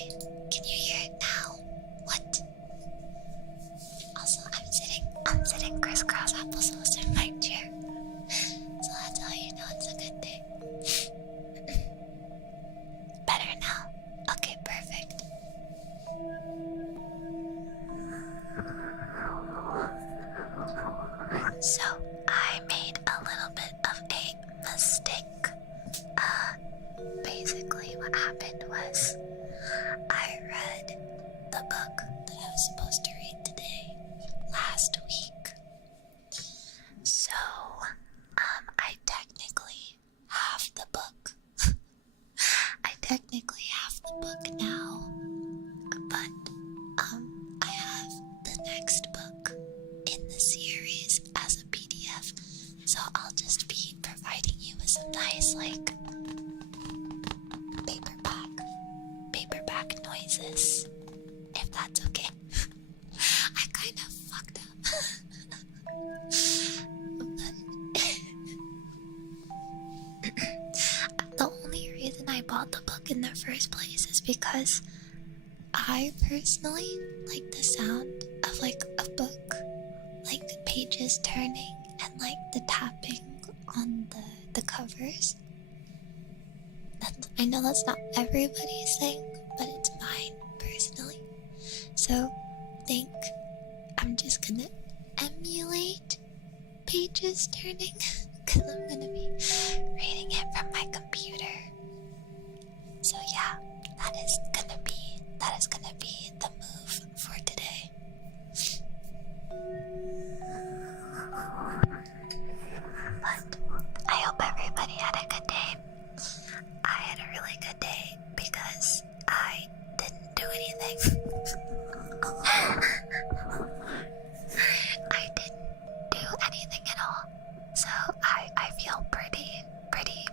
Okay. Can you hear it now? What? Also, I'm sitting crisscross applesauce in my chair. So that's how you know it's a good day. Better now? Okay, perfect. So, I made a little bit of a mistake. Basically what happened was I read the book that I was supposed to read today last week. So, I technically have the book. I technically have the book now, but I have the next book in the series as a PDF, so I'll just be providing you with some nice, like, paperback noises, if that's okay. I kind of fucked up. The only reason I bought the book in the first place is because I personally like the sound of like a book, like the pages turning and like the tapping on the covers. I know that's not everybody's thing, but it's mine personally. So I think I'm just gonna emulate pages turning because I'm gonna be reading it from my computer. So yeah, that is gonna be the move for today. But I hope everybody had a good day. I had a really good day because I didn't do anything. I didn't do anything at all. So I feel pretty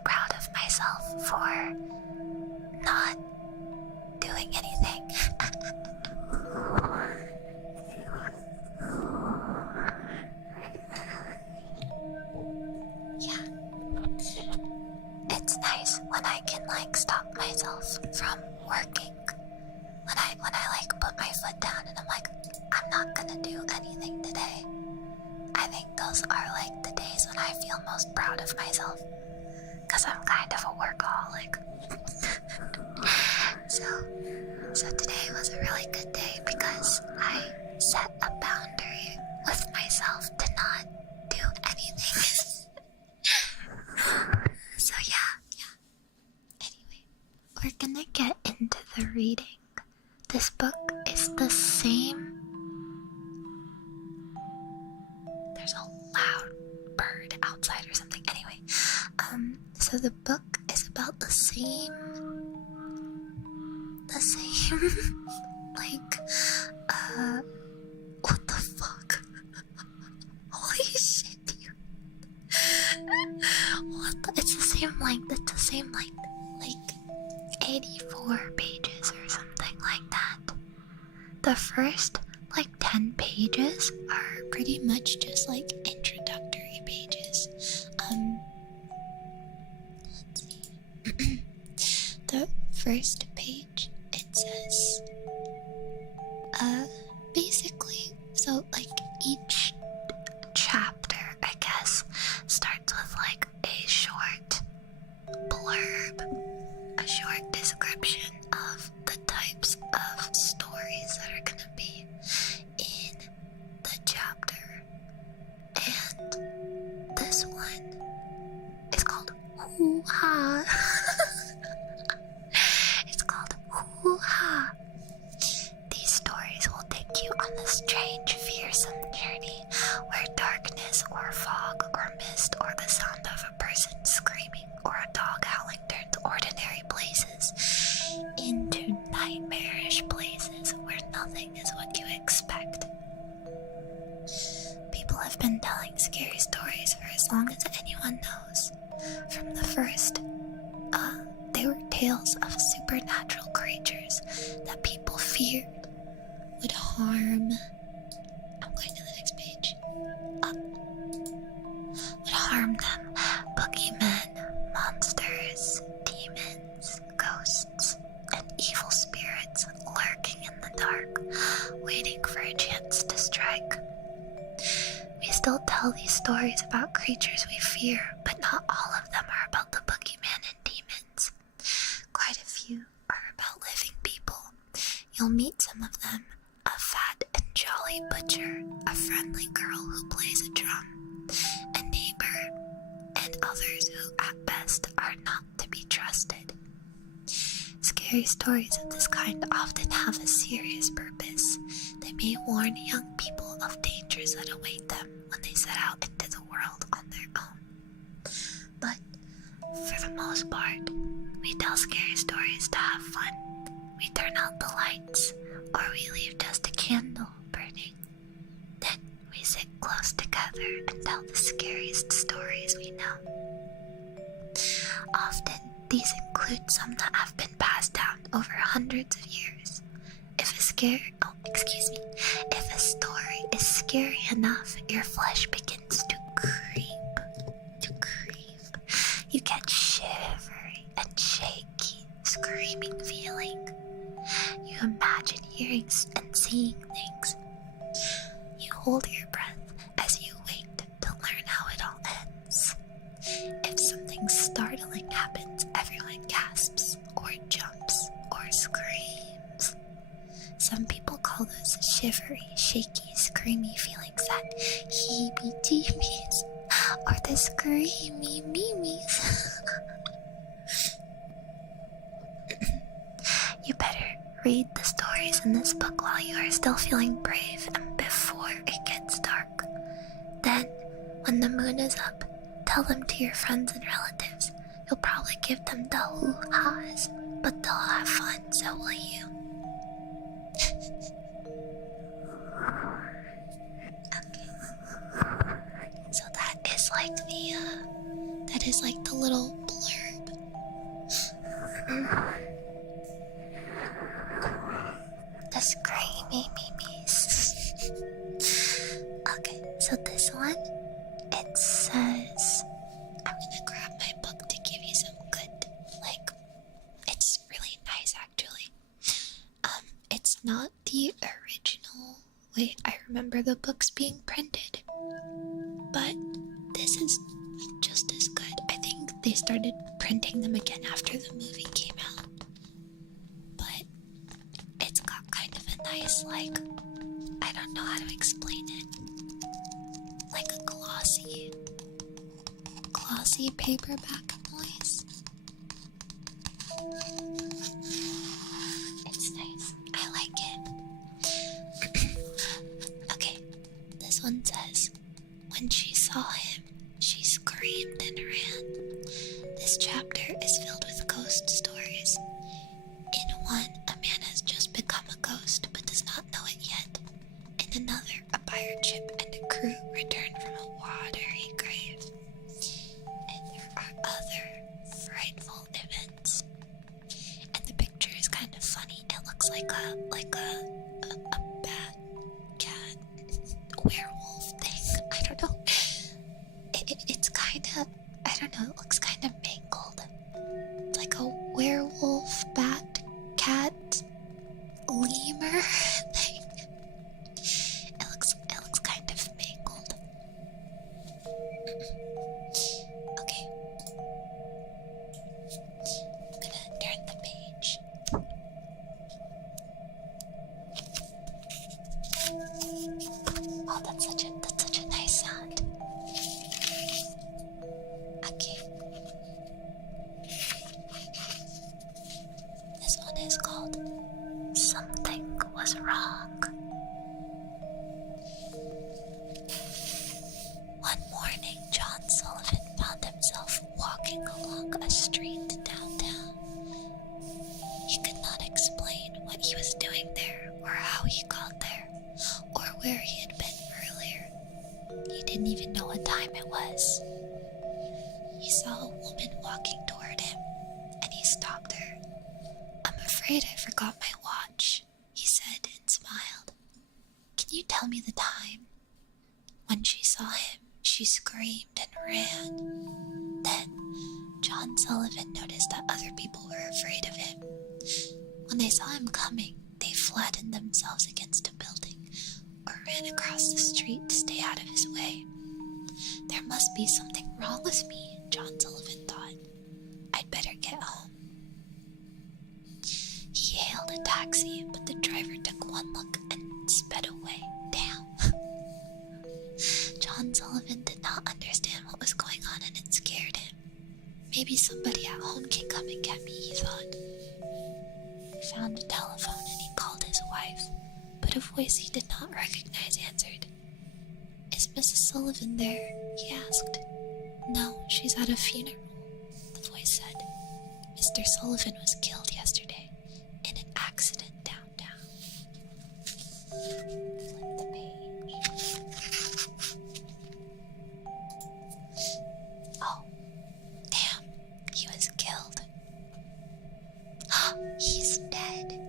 proud of myself for not doing anything. Yeah. It's nice when I can like stop myself from working. When I like put my foot down and I'm like, I'm not gonna do anything today. I think those are like the days when I feel most proud of myself. Cause I'm kind of a workaholic. So today was a really good day because I set a boundary with myself to not do anything. So yeah. Anyway, we're gonna get into the reading. This book is the same. There's a loud bird outside or something. Anyway, so the book is about the same, like, what the fuck? Holy shit, dude. It's the same, like 84 pages or something like that. The first, 10 pages are pretty much just, introductory pages. Let's see. The first page, it says, basically, so, each chapter, I guess, starts with, a short blurb, a short description of the types of stories that are gonna be in the chapter. And this one is called Hoo-Ha. It's called Hoo-Ha. These stories will take you on this strange, fearsome journey where darkness or fog or mist or the sound of a person screaming or a dog howling turns ordinary places into nightmarish places where nothing is what you expect. People have been telling scary stories for as long as anyone knows. From the first, they were tales of supernatural creatures that people feared would harm. I'm going to the next page. Would harm them. Boogeymen, monsters, demons, ghosts, and evil spirits still tell these stories about creatures we fear, but not all of them are about the boogeyman and demons. Quite a few are about living people. You'll meet some of them: a fat and jolly butcher, a friendly girl who plays a drum, a neighbor, and others who at best are not to be trusted. Scary stories of this kind often have a serious purpose. They may warn young people of dangers that await them when they set out into the world on their own. But for the most part, we tell scary stories to have fun. We turn out the lights, or we leave just a candle burning. Then we sit close together and tell the scariest stories we know. Often, these include some that have been passed down over hundreds of years. If a story is scary enough, your flesh begins to creep. You get shivery and shaky, screaming feeling. You imagine hearing and seeing things. You hold your breath as you wait to learn how it all ends. If something startling happens, everyone gasps or jumps or screams. Some people call those shivery, shaky, screamy feelings that heebie-jeebies or the screamy memes. You better read the stories in this book while you are still feeling brave and before it gets dark. Then, when the moon is up, tell them to your friends and relatives. You'll probably give them the hoo-ha's, but they'll have fun, so will you. Okay. So that is like the little blurb. The screamy memes. Okay, so this one, it says, I'm gonna grab my book to give you some good, it's really nice actually. It's not the original way I remember the books being printed, but this is just as good. I think they started printing them again after the movie came out, but it's got kind of a nice, I don't know how to explain it, like a glossy paperback noise. It's nice. I like it. Okay, this one says, when she saw him, she screamed and ran. This chapter is filled with ghost stories. In one, a man has just become a ghost but does not know it yet. In another, a pirate ship and a crew return from a watery grave. And there are other frightful events. And the picture is kind of funny. It looks like a bat, cat, werewolf thing. I don't know. It's kind of, I don't know, it looks kind of mangled. It's like a werewolf, bat, cat, lemur thing. It looks kind of mangled. Okay. I'm gonna turn the page. Oh, that's such a nice sound. Okay. This one is called Something Was Wrong. One morning, John Sullivan found himself walking along a street downtown. He could not explain what he was doing there, or how he got there, or where he had been earlier. He didn't even know what time it was. He saw a woman walking toward him, and he stopped her. I'm afraid I forgot my watch, he said and smiled. Can you tell me the time? When she saw him, she screamed and ran. Then, John Sullivan noticed that other people were afraid of him. When they saw him coming, they flattened themselves against a building or ran across the street to stay out of his way. There must be something wrong with me, John Sullivan thought. I'd better get home. He hailed a taxi, but the driver took one look and sped away. Damn. John Sullivan did not understand what was going on and it scared him. Maybe somebody at home can come and get me, he thought. He found a telephone and he called his wife, but a voice he did not recognize answered. Is Mrs. Sullivan there? He asked. No, she's at a funeral, the voice said. Mr. Sullivan was killed yesterday in an accident downtown. Flip the page. Oh, damn, he was killed. He's dead.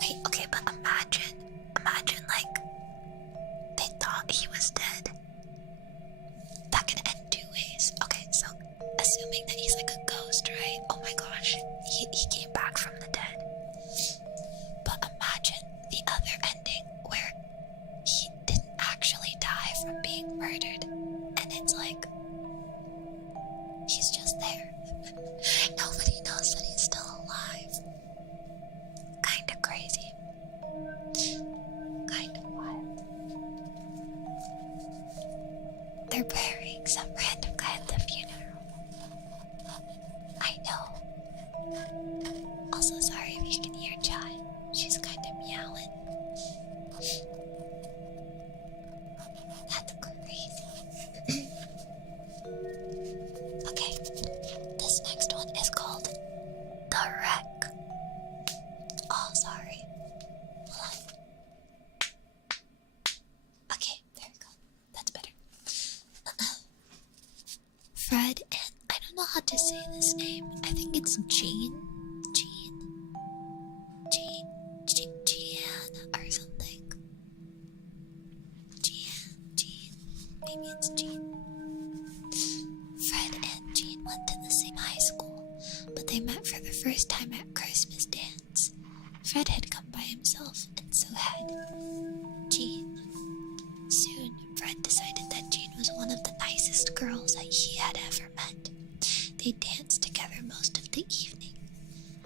Wait, okay, but imagine like, they thought he was dead. That can end two ways. Okay, so, assuming that he's like a ghost, right? Oh my gosh, he came back from the dead. But imagine the other ending where he didn't actually die from being murdered, and it's like, he's just there. Nobody knows that he's still alive. Kinda crazy. Kinda wild. They're burying some random guy at the funeral. I know. Also, sorry if you can hear Chai. She's kinda meowing. That's crazy. Okay, this next one is called The Wreck. Oh, sorry. Hold on. Okay, there we go. That's better. Fred and I don't know how to say this name. I think it's Jean or something. Jean. Maybe it's Jean. Fred and Jean went to the same high school, but they met for the first time at Christmas dance. Fred had come by himself, and so had Jean. Soon, Fred decided that Jean was one of the nicest girls that he had ever met. They danced together most of the evening.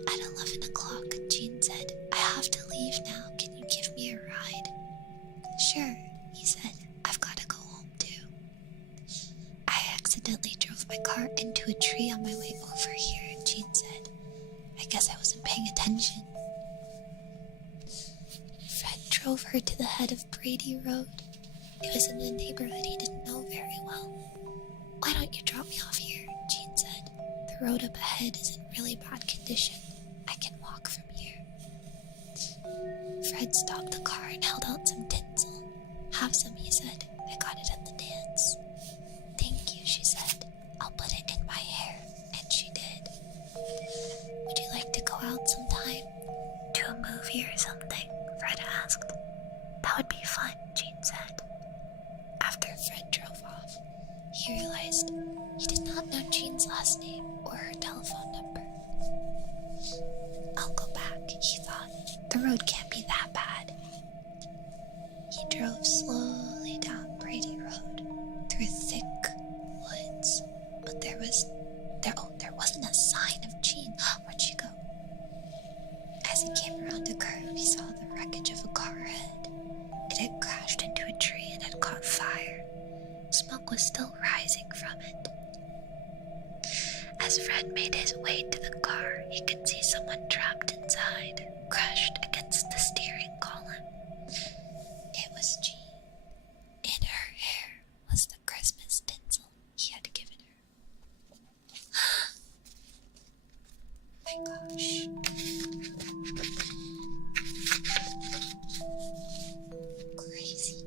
At 11 o'clock, Jean said, I have to leave now. Can you give me a ride? Sure, he said. I've got to go home too. I accidentally drove my car into a tree on my way over here, Jean said. I guess I wasn't paying attention. Fred drove her to the head of Brady Road. It was in a neighborhood he didn't know very well. Why don't you drop me off here? Jean said. The road up ahead is in really bad condition. I can walk from here. Fred stopped the car and held out some tinsel. Have some, he said. I got it at the dance. Thank you, she said. I'll put it in my hair. And she did. Would you like to go out sometime? To a movie or something? Fred asked. That would be fun, Jean said. After Fred drove off, he realized he did not know Jean's last name or her telephone number. I'll go back, he thought. The road can't be that bad. He drove slowly down Brady Road through thick woods, but there wasn't a sign of Jean. Where'd she go? As he came around a curve, he saw the wreckage of a car ahead. It had crashed into a tree and had caught fire. Smoke was still rising from it. As Fred made his way to the car, he could see someone trapped inside, crushed against the steering column. It was Jean. In her hair was the Christmas tinsel he had given her. My gosh. Crazy.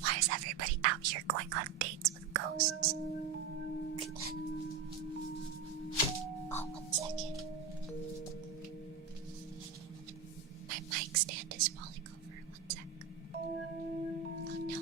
Why is everybody out here going on dates with ghosts? Oh, 1 second. My mic stand is falling over. 1 sec. Oh no.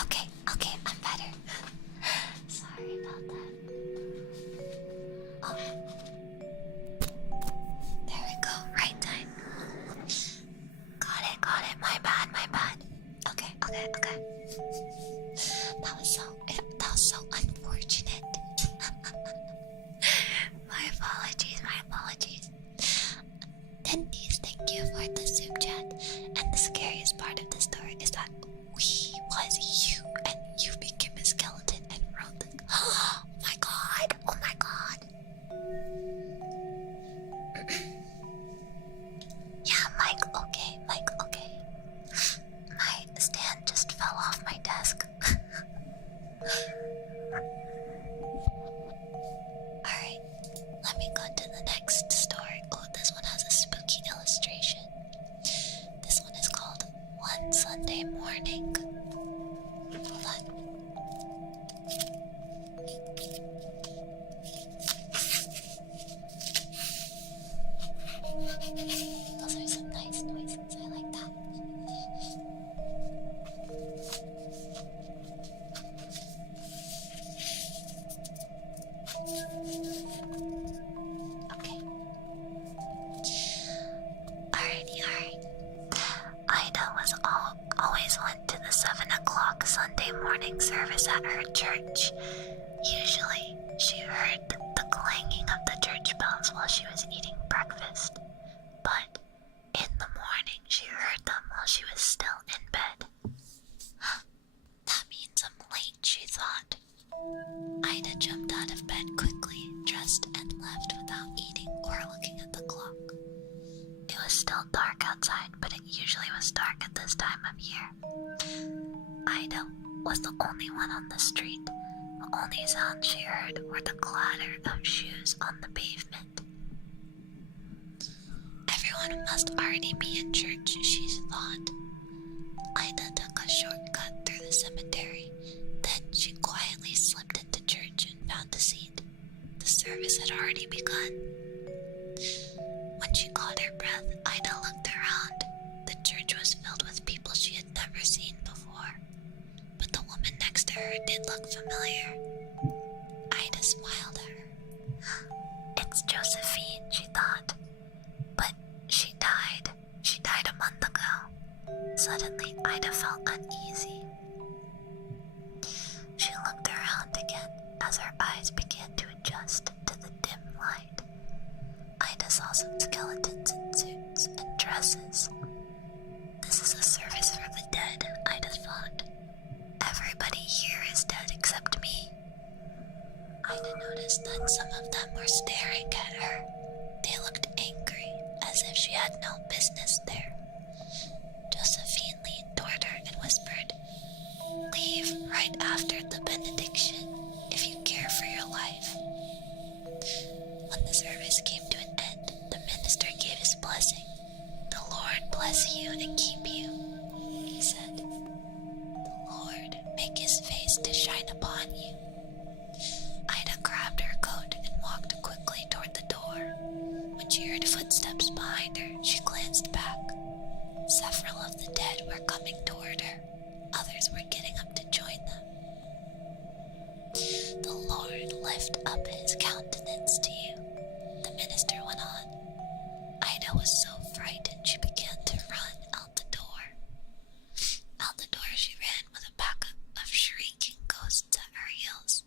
Okay, I'm better. Sorry about that. Oh. There we go, right time. Got it. My bad. Okay. That was so unfortunate. My apologies. Denise, thank you for the soup chat. And the scariest part of the story is that we was you, and you became a skeleton and wrote the. Oh my god! Yeah, Mike, okay. My stand just fell off my desk. Alright, let me go to the next story. Oh, this one has a spooky illustration. This one is called One Sunday Morning. Hold on. Those are some nice noises, I like that. Okay. Alright. Ida always went to the 7 o'clock Sunday morning service at her church. Usually, she heard the clanging of the church bells while she was eating breakfast. But in the morning, she heard them while she was still in bed. That means I'm late, she thought. Ida jumped out of bed quickly, dressed, and left without eating or looking at the clock. It was still dark outside, but it usually was dark at this time of year. Ida was the only one on the street. The only sounds she heard were the clatter of shoes on the pavement. Everyone must already be in church, she thought. Ida took a shortcut through the cemetery. Then she quietly slipped into church and found a seat. The service had already begun. When she caught her breath, Ida looked around. The church was filled with people she had never seen before. But the woman next to her did look familiar. Ida smiled at her. It's Josephine, she thought. But she died. She died a month ago. Suddenly, Ida felt uneasy. She looked around again as her eyes began to adjust to the dim light. Ida saw some skeletons in suits and dresses. This is a service for the dead, Ida thought. Everybody here is dead except me. Ida noticed that some of them were staring at her. They looked angry, as if she had no business there. Josephine leaned toward her and whispered, "Leave right after the benediction, if you care for your life." When the service came to an end, the minister gave his blessing. "The Lord bless you and keep you," he said. "The Lord make his face to shine upon you." Ida grabbed her coat and walked quickly toward the door. When she heard footsteps behind her, she glanced back. Several of the dead were coming toward her. Others were getting up to join them. "The Lord lift up his countenance to you," the minister went on. Ida was so frightened she began to run out the door. Out the door she ran with a pack of shrieking ghosts at her heels.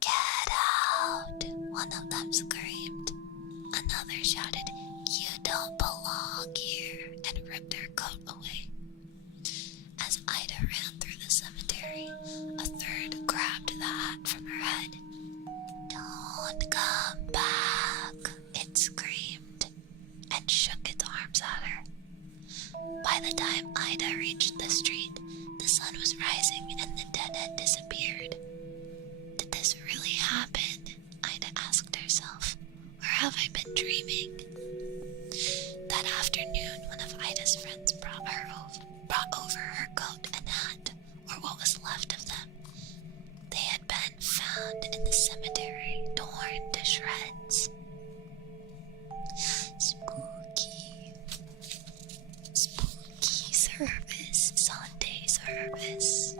"Get out!" one of them screamed. Another shouted, "You don't belong here," and ripped her coat away. As Ida ran through the cemetery, a third grabbed the hat from her head. "Don't come back," it screamed, and shook its arms at her. By the time Ida reached the street, the sun was rising and the dead had disappeared. Did this really happen? Ida asked herself. Or have I been dreaming? That afternoon, one of Ida's friends brought over her coat and hat, or what was left of them. They had been found in the cemetery, torn to shreds. Spooky service, Sunday service.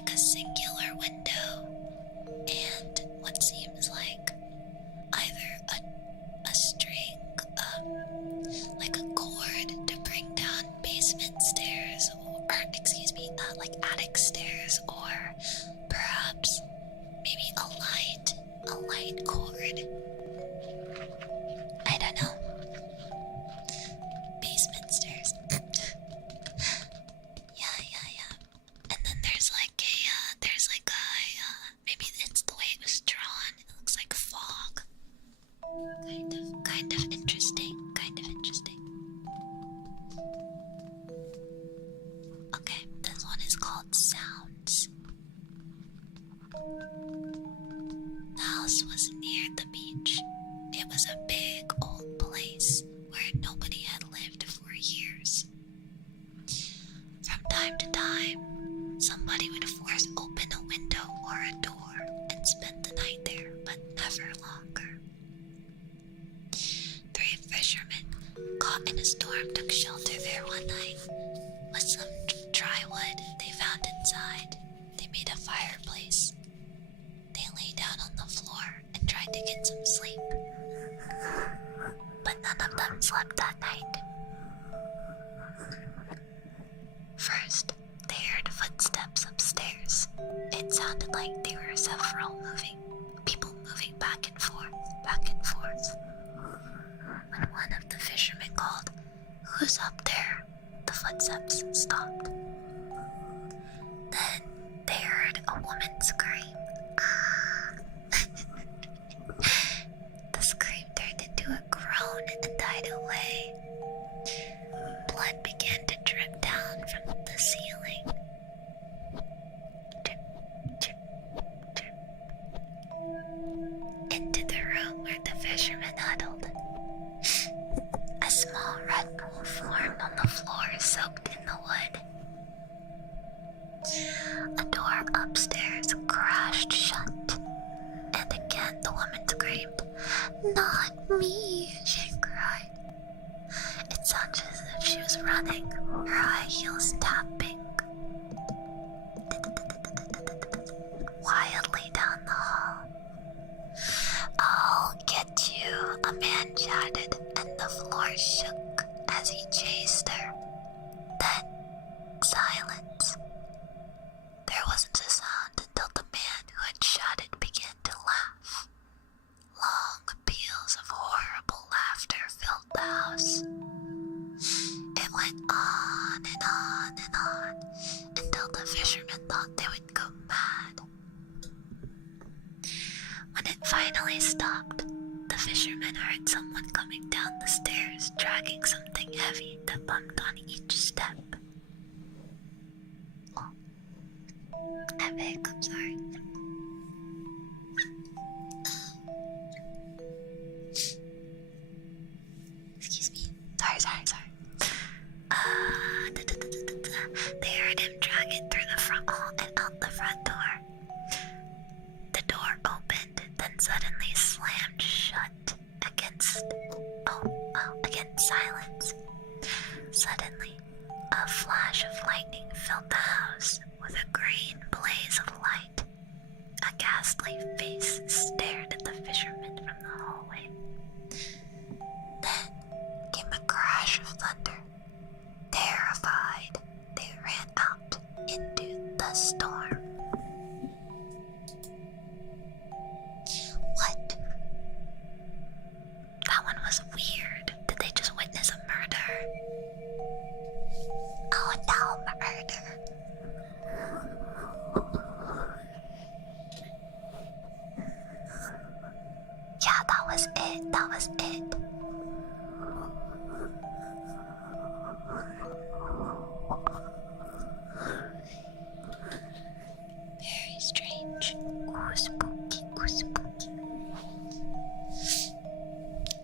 like a singular window and what seems like either a string, like a cord to bring down basement stairs, or excuse me, like attic stairs, or perhaps maybe a light cord. I don't know. Basement stairs. Yeah. And then there's like maybe it's the way it was drawn. It looks like fog. Kind of interesting. Okay, this one is called Sounds. The house was near the beach. It was a big old place where nobody had lived for years. From time to time, somebody would force open a window or a door and spend the night there, but never longer. 3 fishermen caught in a storm took shelter there one night. With some dry wood they found inside, they made a fireplace. They lay down on the floor and tried to get some sleep. But none of them slept that night. First, they heard footsteps upstairs. It sounded like there were several people moving back and forth. When one of the fishermen called, "Who's up there?" the footsteps stopped. Then they heard a woman scream. The scream turned into a groan and died away. Blood began to drip down from the ceiling. Drip, drip, drip. Into the room where the fisherman huddled. A small red pool formed on the floor soaked in the wood. A door upstairs crashed shut, and again the woman screamed. "Not me," she cried. It sounded as if she was running, her high heels tapping wildly down the hall. "I'll get you," a man shouted, and the floor shook as he chased her. Then, silence. There wasn't a sound until the man who had shouted began to laugh. Long peals of horrible laughter filled the house. It went on and on and on until the fishermen thought they would go mad. When it finally stopped, the fishermen heard someone coming down the stairs dragging something heavy that bumped on each step. Oh. Epic, I'm sorry. Excuse me. Sorry. They heard him drag it through the front hall and out the front door. The door opened, then suddenly slammed shut against silence. Suddenly, a flash of lightning filled the house with a green blaze of light. A ghastly face stared at the fisherman from the hallway. Then came a crash of thunder. Terrified, they ran out into the storm. What? That one was weird. Did they just witness a murder? Oh no, murder. Yeah, that was it. Very strange. Ooh, spooky.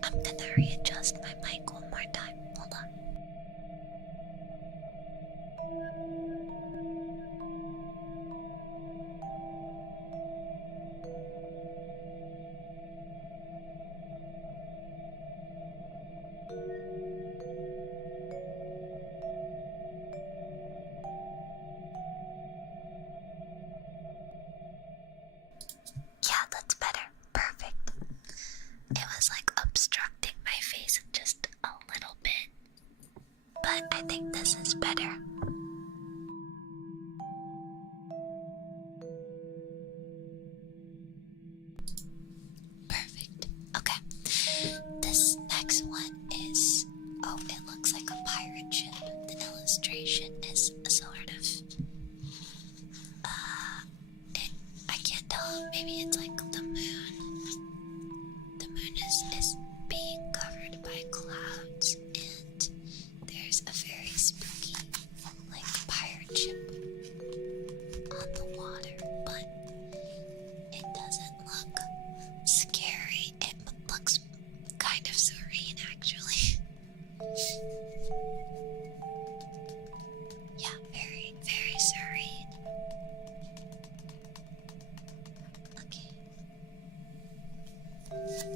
I'm gonna readjust my mic one more time. Hold on.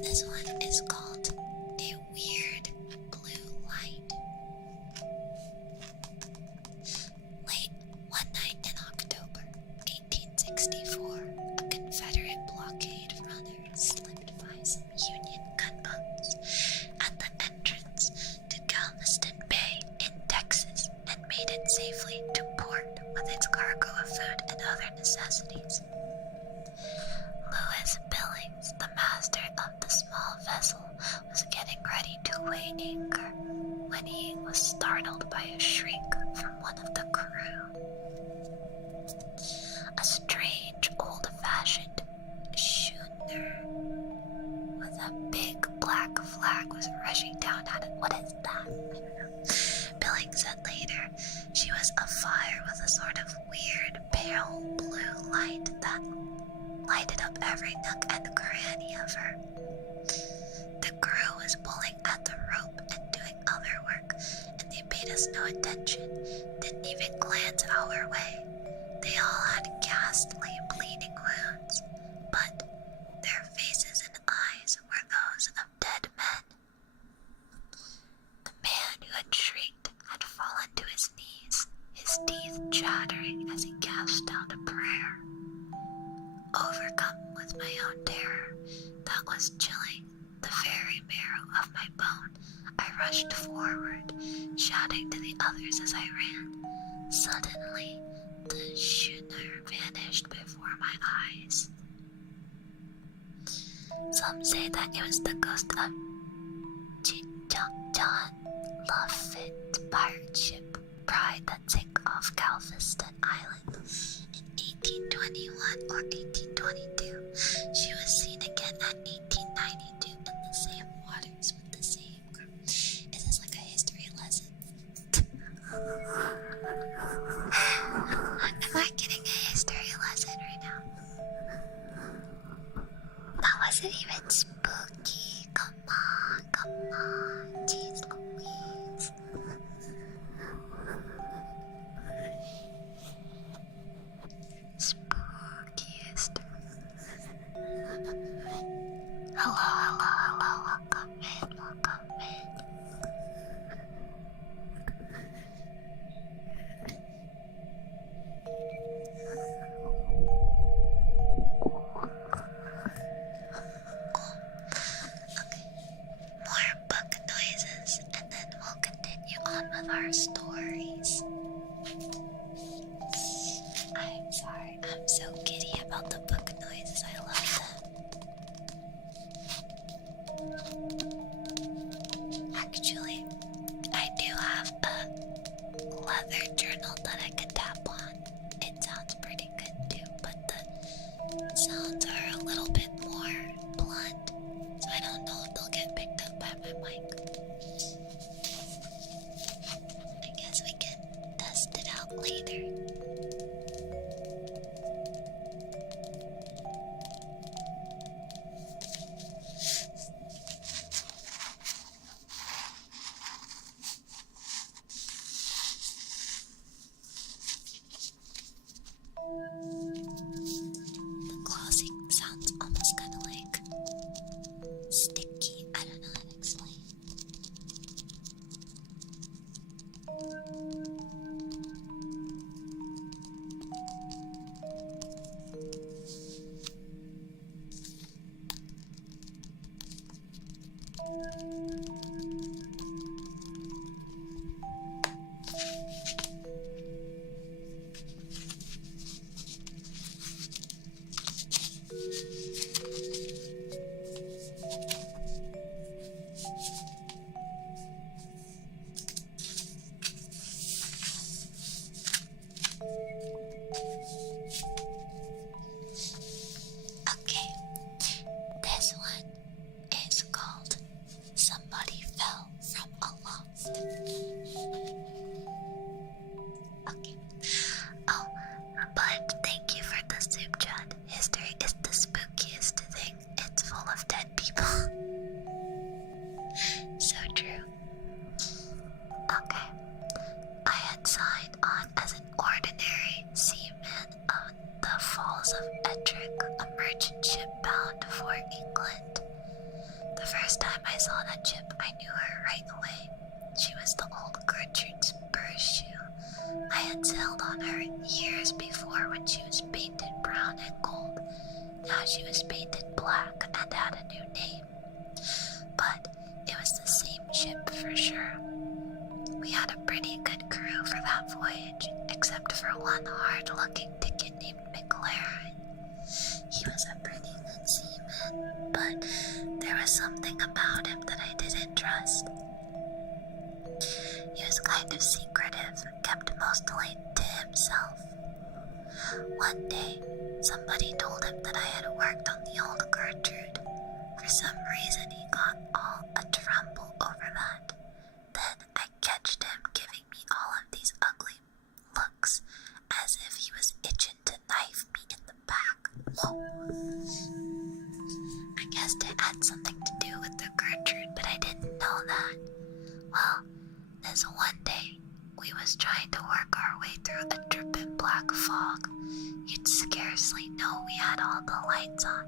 This one is called A Weird Blue Light. Late one night in October 1864, a Confederate blockade runner slipped by some Union gunboats at the entrance to Galveston Bay in Texas and made it safely to port with its cargo of food and other necessities. Lewis Billings, the master of the small vessel, was getting ready to weigh anchor when he was startled by a shriek from one of the crew. A strange, old-fashioned schooner with a big black flag was rushing down at it. What is that? I don't know. Billings said later she was afire with a sort of weird, pale blue light that lighted up every nook and cranny of her. The crew was pulling at the rope and doing other work, and they paid us no attention, didn't even glance our way. They all had ghastly bleeding wounds, but their faces and eyes were those of dead men. The man who had shrieked had fallen to his knees, his teeth chattering as he gasped out a prayer. Overcome with my own terror that was chilling the very marrow of my bone, I rushed forward, shouting to the others as I ran. Suddenly, the schooner vanished before my eyes. Some say that it was the ghost of John Lovett pirate ship Pride that sank off Galveston Island in 1821 or 1822. She was seen again at 1892 in the same waters with the same crew. Is this like a history lesson? Am I getting a history lesson right now? That wasn't even spooky. Come on. Jeez Louise. Spooky history. Hello, welcome in. Okay, more book noises, and then we'll continue on with our stories. I'm sorry, I'm so giddy about the book noises. I love them. Actually, I do have a leather journal that I can tap on. It sounds pretty good too, but the sounds are a little bit more blunt, so I don't know if they'll get picked up by my mic. I guess we can test it out later. The glossing sounds almost kind of like sticky. I don't know how to explain. Okay, this one is called Somebody Fell from a Loft. Okay. Oh, but thank you for the soup chat. History is the spookiest thing. It's full of dead people. So true. Okay. I had signed on as an ordinary seaman of the Falls of Ettrick, a merchant ship bound for England. saw that ship, I knew her right away. She was the old Gertrude Spurs shoe. I had sailed on her years before when she was painted brown and gold. Now she was painted black and had a new name. But it was the same ship for sure. We had a pretty good crew for that voyage, except for one hard-looking ticket named McLaren. He was a pretty good seaman, but there was something about him that I didn't trust. He was kind of secretive, kept mostly to himself. One day, somebody told him that I had worked on the old Gertrude. For some reason, he got all a tremble over that. Then I catched him giving me all of these ugly looks, as if he was itching to knife me in the back. Whoa. I guessed it had something to do with the Gertrude, but I didn't know that. Well, this one day, we was trying to work our way through a dripping black fog. You'd scarcely know we had all the lights on.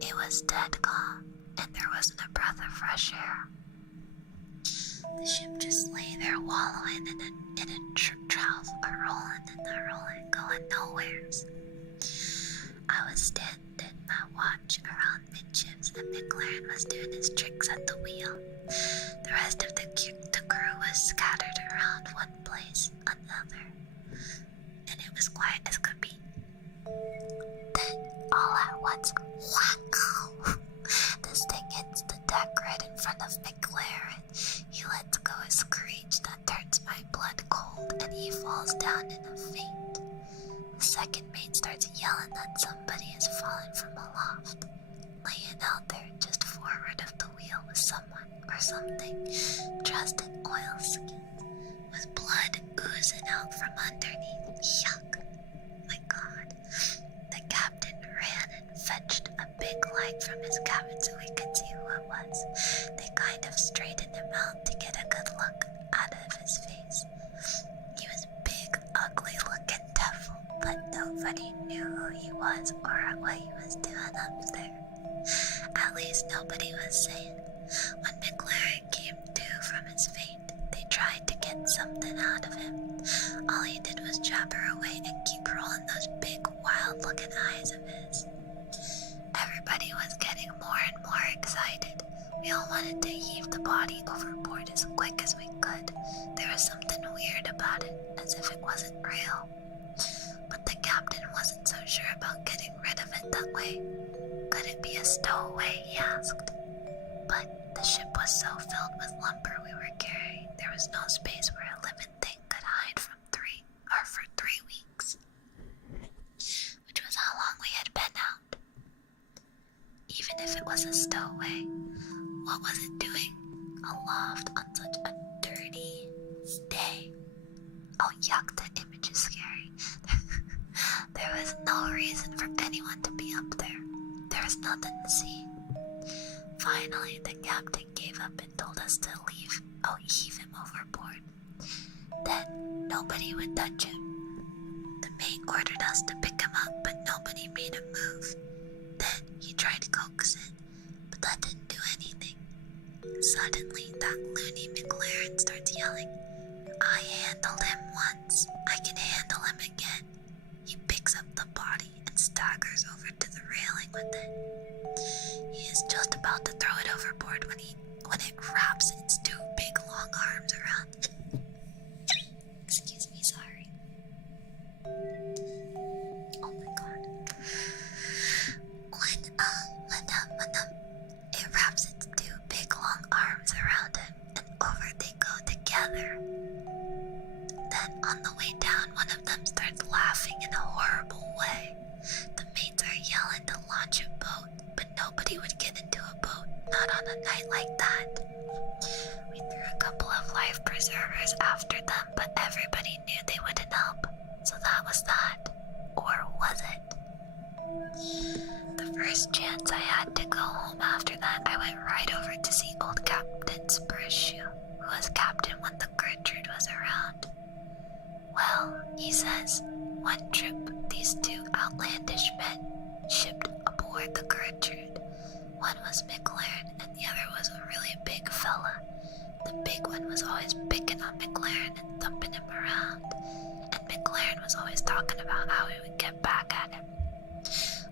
It was dead calm, and there wasn't a breath of fresh air. The ship just lay there wallowing in a trough, a-rolling, going nowheres. I was standing my watch around midships, and McLaren was doing his tricks at the wheel. The rest of the crew was scattered around one place, another, and it was quiet as could be. Then, all at once, whack! This thing hits the deck right in front of McLaren. He lets go a screech that turns my blood cold, and he falls down in a faint. The second mate starts yelling that somebody has fallen from aloft. Laying out there just forward of the wheel was someone or something dressed in oilskins, with blood oozing out from underneath. Yuck! My God. The captain ran and fetched a big light from his cabin so we could see who it was. They kind of straightened him out to get a good look out of his face. He was a big, ugly-looking devil, but nobody knew who he was or what he was doing up there. At least nobody was saying. When McLaren came to from his faint, they tried to get something out of him. All he did was jabber away and keep rolling those big, wild-looking eyes of his. Everybody was getting more and more excited. We all wanted to heave the body overboard as quick as we could. There was something weird about it, as if it wasn't real. But the captain wasn't so sure about getting rid of it that way. Could it be a stowaway, he asked. But the ship was so filled with lumber we were carrying, there was no space where a living thing could hide for 3 weeks. Which was how long we had been out. Even if it was a stowaway, what was it doing aloft on such a dirty day? Oh yuck, that image is scary. There was no reason for anyone to be up there. There was nothing to see. Finally, the captain gave up and told us to heave him overboard. Then, nobody would touch him. The mate ordered us to pick him up, but nobody made a move. Then, he tried coaxing, but that didn't do anything. Suddenly, that loony McLaren starts yelling, "I handled him once. I can handle him again." He picks up the body and staggers over to the railing with it. He is just about to throw it overboard when it wraps its 2 big long arms around it. Excuse me, sorry. Oh my God. When it wraps its 2 big long arms around him, and over they go together. Then on the way down, one of them starts laughing in a horrible way. The mates are yelling to launch a boat, but nobody would get into a boat, not on a night like that. We threw a couple of life preservers after them, but everybody knew they wouldn't help. So that was that. Or was it? The first chance I had to go home after that, I went right over to see old Captain Spurshoe, who was captain when the Gertrude was around. Well, he says, one trip these 2 outlandish men shipped aboard the Gertrude. One was McLaren and the other was a really big fella. The big one was always picking on McLaren and thumping him around. And McLaren was always talking about how he would get back at him.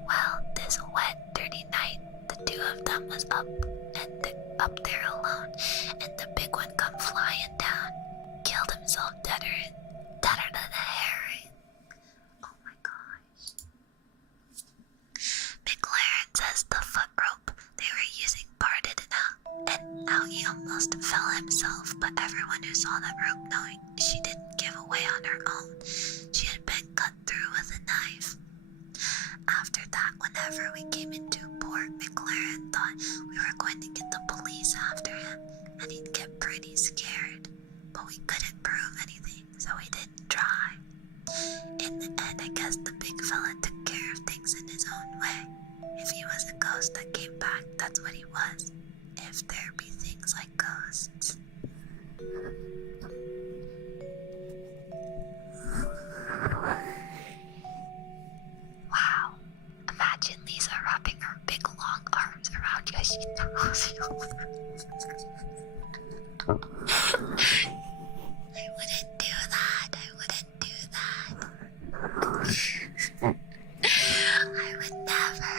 Well, this wet, dirty night, the two of them was up there alone, and the big one come flying down, killed himself deader than a herring. Oh my gosh. McLaren says the foot rope they were using parted and how he almost fell himself, but everyone who saw that rope knowing she didn't give away on her own. She had been cut through with a knife. After that, whenever we came into port, McLaren thought we were going to get the police after him, and he'd get pretty scared. But we couldn't prove anything, so we didn't try. In the end, I guess the big fella took care of things in his own way. If he was a ghost that came back, that's what he was. If there be things like ghosts. Wow. Imagine Lisa wrapping her big long arms around Yoshito's shoulders. I wouldn't do that. I wouldn't do that. I would never.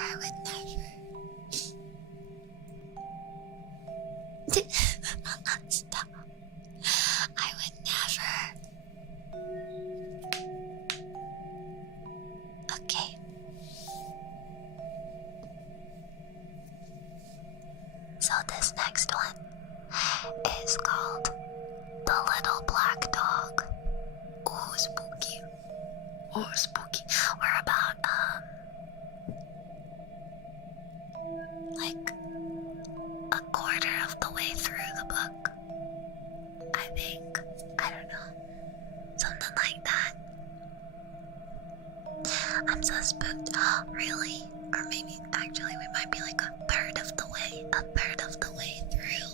Stop. I would never. Okay. So this next one is called The Little Black Dog. Oh, spooky. Oh, spooky. We're about, like a quarter of the way through the book. I think. I don't know. Something like that. I'm so spooked. Really? Or maybe, actually, we might be like a third of the way through.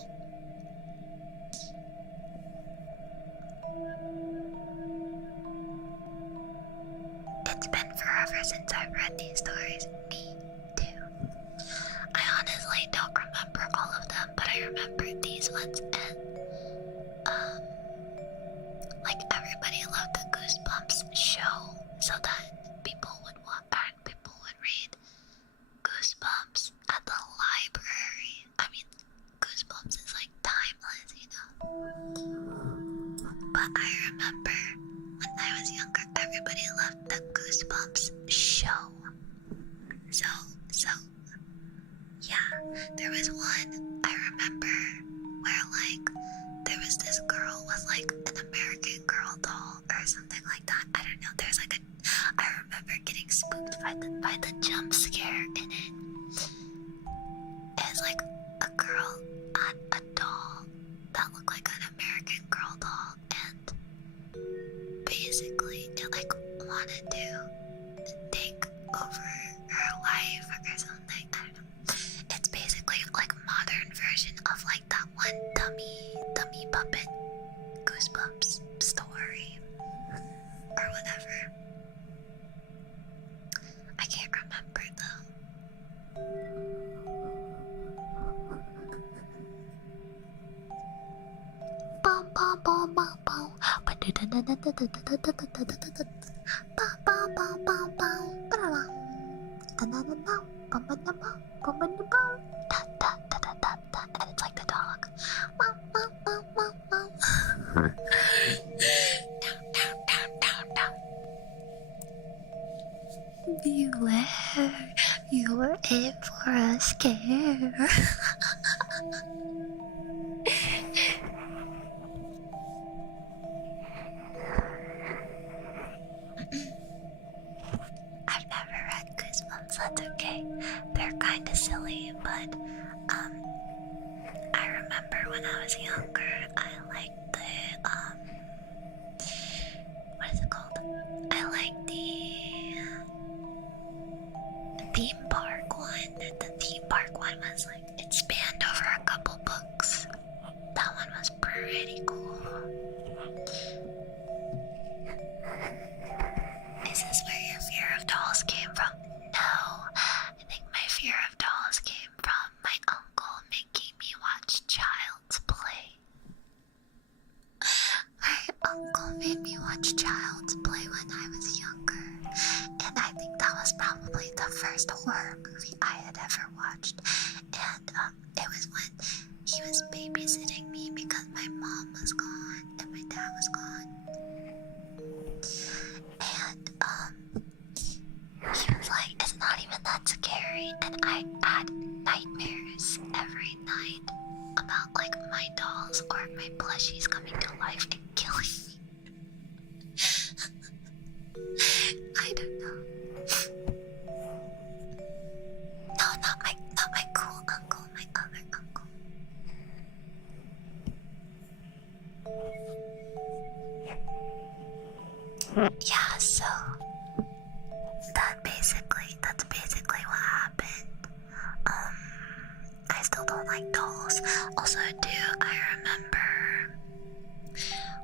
It's been forever since I've read these stories. Me too. I honestly don't remember all of them, but I remember these ones, and like everybody loved the Goosebumps show, so that people would read Goosebumps at the library. I mean, Goosebumps is like timeless, you know. But I remember when I was younger, everybody loved the Goosebumps show. So, yeah, there was one I remember where like there was this girl with like an American Girl doll or something like that. I don't know. There's like I remember getting spooked by the jump scare in it. It's like a girl had a doll that looked like an American Girl doll, and basically it like wanted to take over her life or something. I don't know. It's basically like modern version of like that one dummy puppet Goosebumps story or whatever. I can't remember though. Bum bum bum bum bum. And it's like the dog. Down. Beware, you were in for a scare. I've never read Goosebumps, that's okay. They're kinda silly, but I remember when I was younger, I liked the what is it called? I liked the theme park one. The theme park one was like, it spanned over a couple books. That one was pretty cool. Is this where your fear of dolls came from? No, I think my fear of dolls came from my actually the first horror movie I had ever watched, and it was when he was babysitting me because my mom was gone and my dad was gone. And he was like, it's not even that scary, and I had nightmares every night about like my dolls or my plushies coming to life and killing me. I don't know. No, not my cool uncle, my other uncle. Yeah, so that's basically what happened. I still don't like dolls. Also, I remember,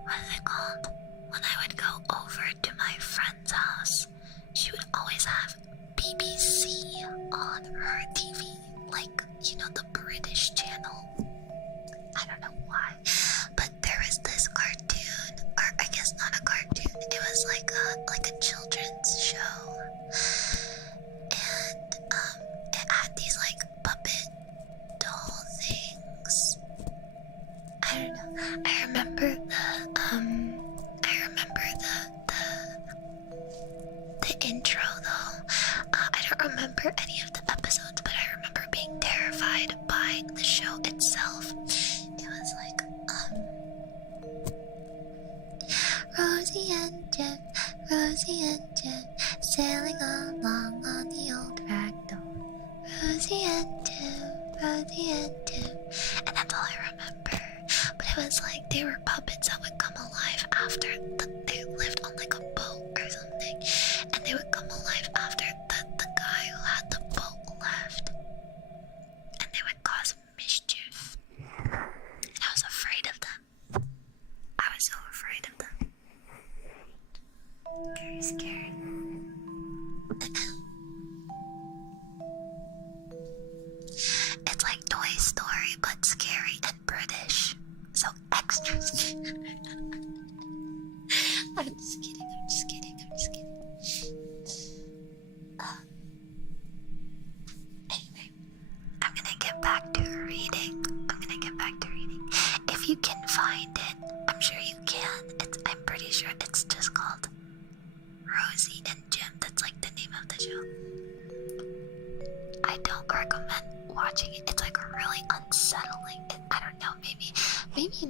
what is it called? When I would go over to my friend's house, she would always have BBC on her TV, like, you know, the British channel. I don't know why, but there was this cartoon, or I guess not a cartoon. It was like a children's show, and it had these like puppet doll things. I don't know. I remember the intro though. I don't remember any of the episodes, but I remember being terrified by the show itself. It was like Rosie and Jim, sailing along on the old ragdoll. Rosie and Jim, and that's all I remember. But it was like they were puppets that would come alive after they lived on like a boat or something, and they would come alive after the guy who had the boat left, and they would cause mischief. And I was afraid of them. I was so afraid of them. Very scary. It's like Toy Story, but scary and British. So extra scary. I'm just kidding. Anyway, I'm gonna get back to reading. If you can find it, I'm sure you can. I'm pretty sure it's just called Rosie and Jim. That's like the name of the show. I don't recommend watching it. It's like really unsettling. I don't know, maybe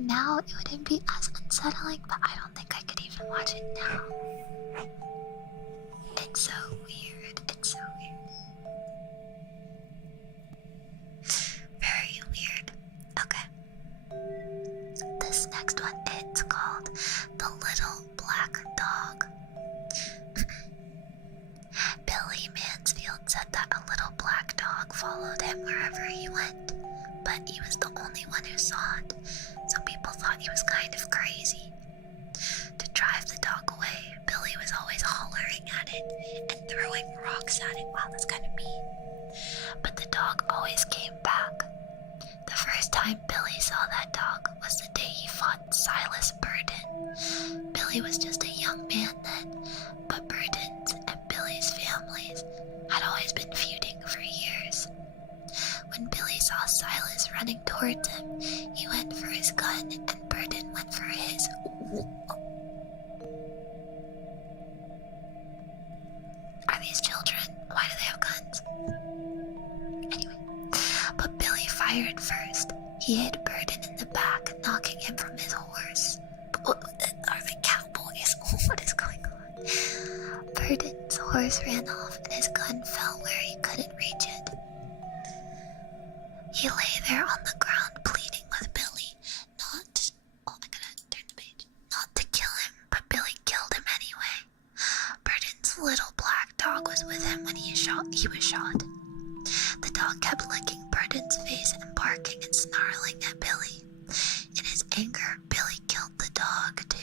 now it wouldn't be as unsettling, but I don't think I could even watch it now. It's so weird. Very weird. Okay. This next one, it's called The Little Black Dog. Billy Mansfield said that a little black dog followed him wherever he went, but he was the only one who saw it, so people thought he was kind of crazy. To drive the dog away, Billy was always hollering at it and throwing rocks at it. Wow, that's kind of mean. But the dog always came back. The first time Billy saw that dog was the day he fought Silas Burden. Billy was just a young man then, but Burden's and Billy's families had always been feuding for years. When Billy saw Silas running towards him, he went for his gun and Burden went for his. Are these children? Why do they have guns? Anyway, but Billy fired first. He hit Burden in the back, knocking him from his horse. Are they cowboys? What is going on? Burden's horse ran off and his gun fell where he couldn't reach it. He lay there on the ground pleading with Billy not to kill him, but Billy killed him anyway. Burden's little black dog was with him when he was shot. The dog kept licking Burden's face and barking and snarling at Billy. In his anger, Billy killed the dog too.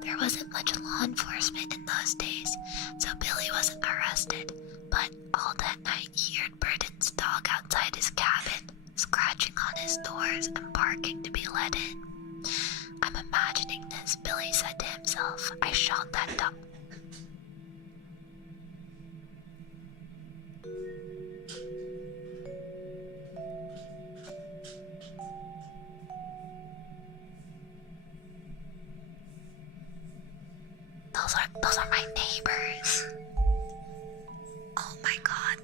There wasn't much law enforcement in those days, so Billy wasn't arrested, but all that night he heard Burden's dog outside his cabin, scratching on his doors and barking to be let in. I'm imagining this. Billy said to himself, I shot that dog. Those are my neighbors. Oh my god.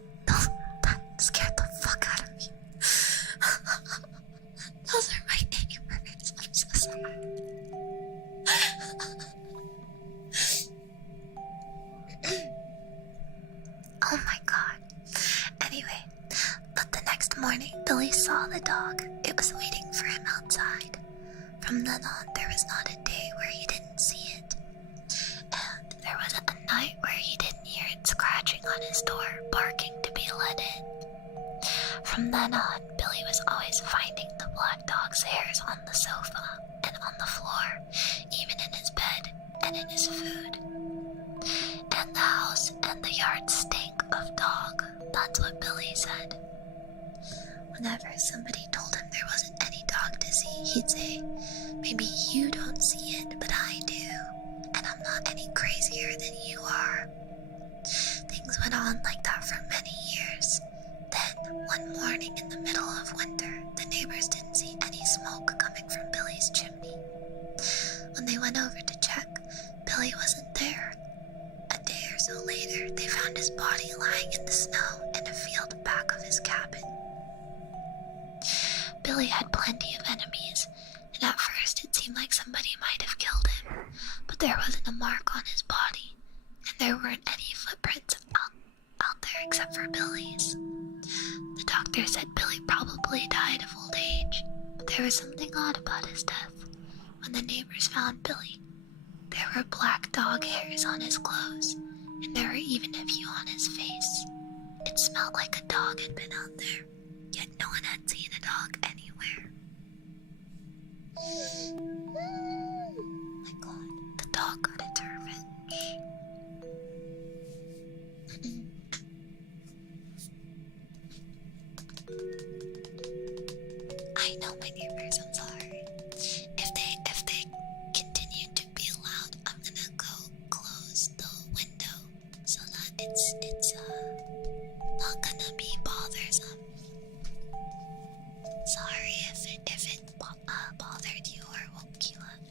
That scared the fuck out of me. Those are my neighbors. I'm so sorry. Oh my god. Anyway, but the next morning, Billy saw the dog. It was waiting for him outside. From then on, there was not a day where he didn't see it. And there wasn't a night where he didn't hear it scratching on his door, barking to be let in. From then on, Billy was always finding the black dog's hairs on the sofa and on the floor, even in his bed and in his food. And the house and the yard stink of dog. That's what Billy said. Whenever somebody told him there wasn't any dog to see, he'd say, "Maybe you don't see it, but I do. And I'm not any crazier than you are." Things went on like that for many years. Then, one morning in the middle of winter, the neighbors didn't see any smoke coming from Billy's chimney. When they went over to check, Billy wasn't there. A day or so later, they found his body lying in the snow in a field back of his cabin. Billy had plenty of enemies, and at first it seemed like somebody might have killed him, but there wasn't a mark on his body, and there weren't any footprints out there except for Billy's. The doctor said Billy probably died of old age, but there was something odd about his death. When the neighbors found Billy, there were black dog hairs on his clothes, and there were even a few on his face. It smelled like a dog had been out there, yet no one had seen a dog anywhere. Oh my god, the dog got its revenge. I know my neighbors, I'm sorry. If they continue to be loud, I'm gonna go close the window so that it's not gonna be bothersome. Sorry if it bothered you or woke you up.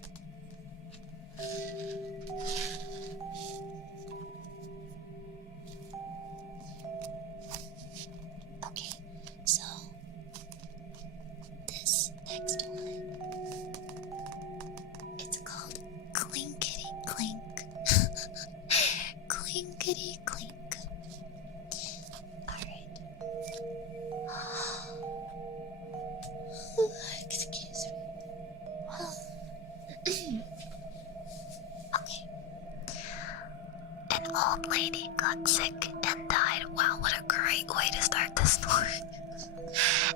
Okay, so this next one, it's called Clinkety Clink. Clinkety Clink. Alright. Excuse me. Okay. An old lady got sick and died. Wow, what a great way to start this story.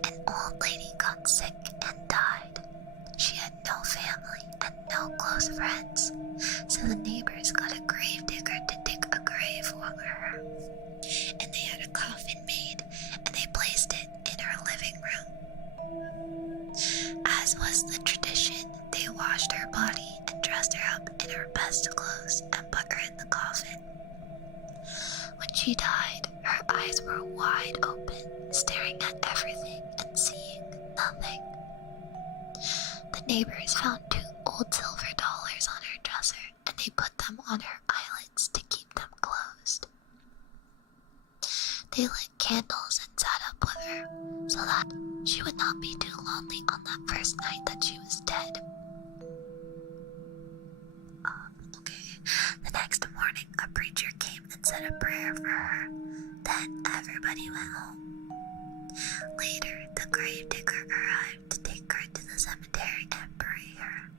An old lady got sick and died. She had no family and no close friends, so the neighbors got a grave digger to dig a grave for her. And they had a coffin made, and they placed it in her living room. As was the tradition, they washed her body and dressed her up in her best clothes and put her in the coffin. When she died, her eyes were wide open, staring at everything and seeing nothing. The neighbors found 2 old silver dollars on her dresser, and they put them on her eyelids to keep them closed. They lit candles and sat up with her, so that she would not be too lonely on that first night that she was dead. Okay. The next morning, a preacher came and said a prayer for her. Then everybody went home. Later, the gravedigger arrived to take her to the cemetery and bury her.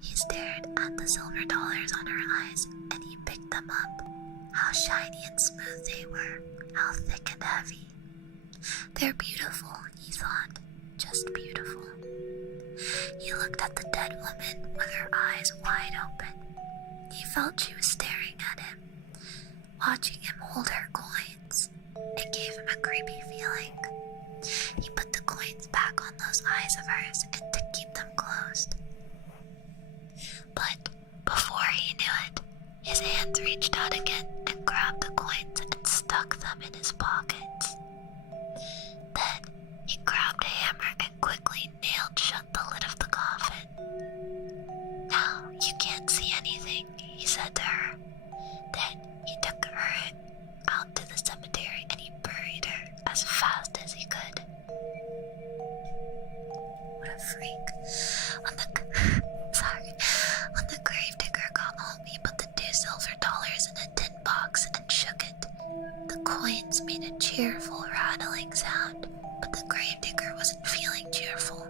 He stared at the silver dollars on her eyes, and he picked them up. How shiny and smooth they were, how thick and heavy. They're beautiful, he thought, just beautiful. He looked at the dead woman with her eyes wide open. He felt she was staring at him, watching him hold her coins. It gave him a creepy feeling. He put the coins back on those eyes of hers and to keep them closed. But before he knew it, his hands reached out again and grabbed the coins and stuck stuck them in his pockets. Then he grabbed a hammer and quickly nailed shut the lid of the coffin. "Now you can't see anything," he said to her. Then he took her out to the cemetery and he buried her as fast as he could. What a freak. When the gravedigger got home, he put the 2 silver dollars in a tin box and shook it. The coins made a cheerful rattling sound, but the gravedigger wasn't feeling cheerful.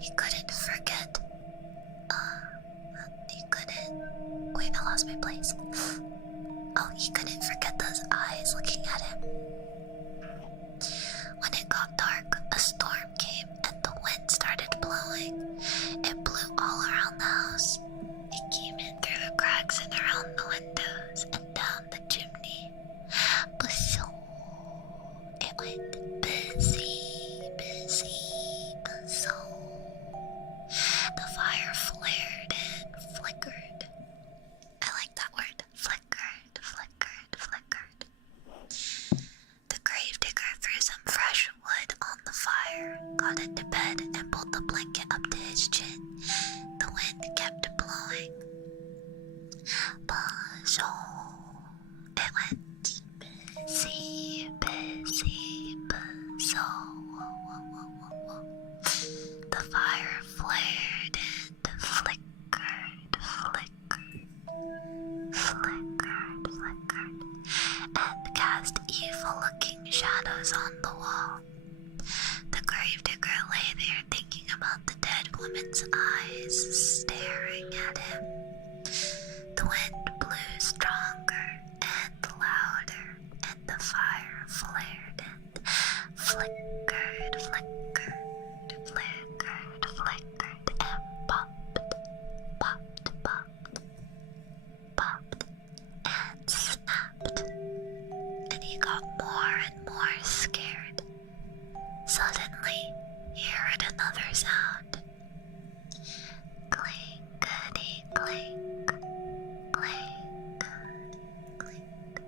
He couldn't forget. Wait, I lost my place. Oh, he couldn't forget those eyes looking at him. When it got dark, a storm came and the wind started blowing. It blew all around the house. It came in through the cracks and around the windows and down the chimney. Busoo. It went busy, busy, busoo. The fire flared and flickered. I like that word. Flickered, flickered, flickered. The gravedigger threw some fresh wood on the fire, got into bed, and pulled the blanket up to his chin. The wind kept blowing. Busoo. It went busy, busy, busoo. The fire flared and flickered, flickered, flickered, flickered, and cast evil-looking shadows on the wall. The gravedigger lay there thinking about the dead woman's eyes staring at him. The wind blew stronger and louder, and the fire flared and flickered, flickered, flickered, flickered, and popped, popped, popped, popped, and snapped. And he got more and more scared. Suddenly, he heard another sound. Clinkety clink, clink, clink,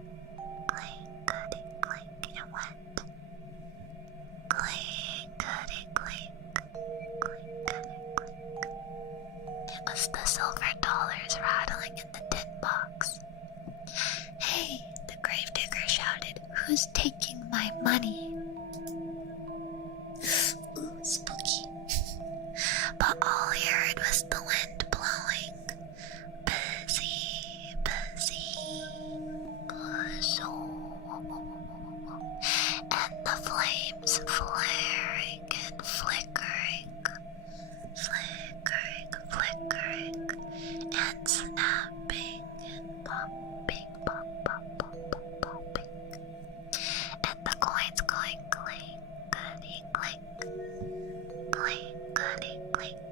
clinkety clink, it went. Clinkety clink, clinkety clink. It was the silver dollars rattling in the tin box. "Hey," the gravedigger shouted, "who's taking my money?" Ooh, spooky. But all he heard was the wind blowing. Busy, busy, busoo. And the flames flaring and flickering, flickering, flickering, and snapping and popping, pop, pop, pop, pop, popping. And the coins going clinkety clink, clinkety clink.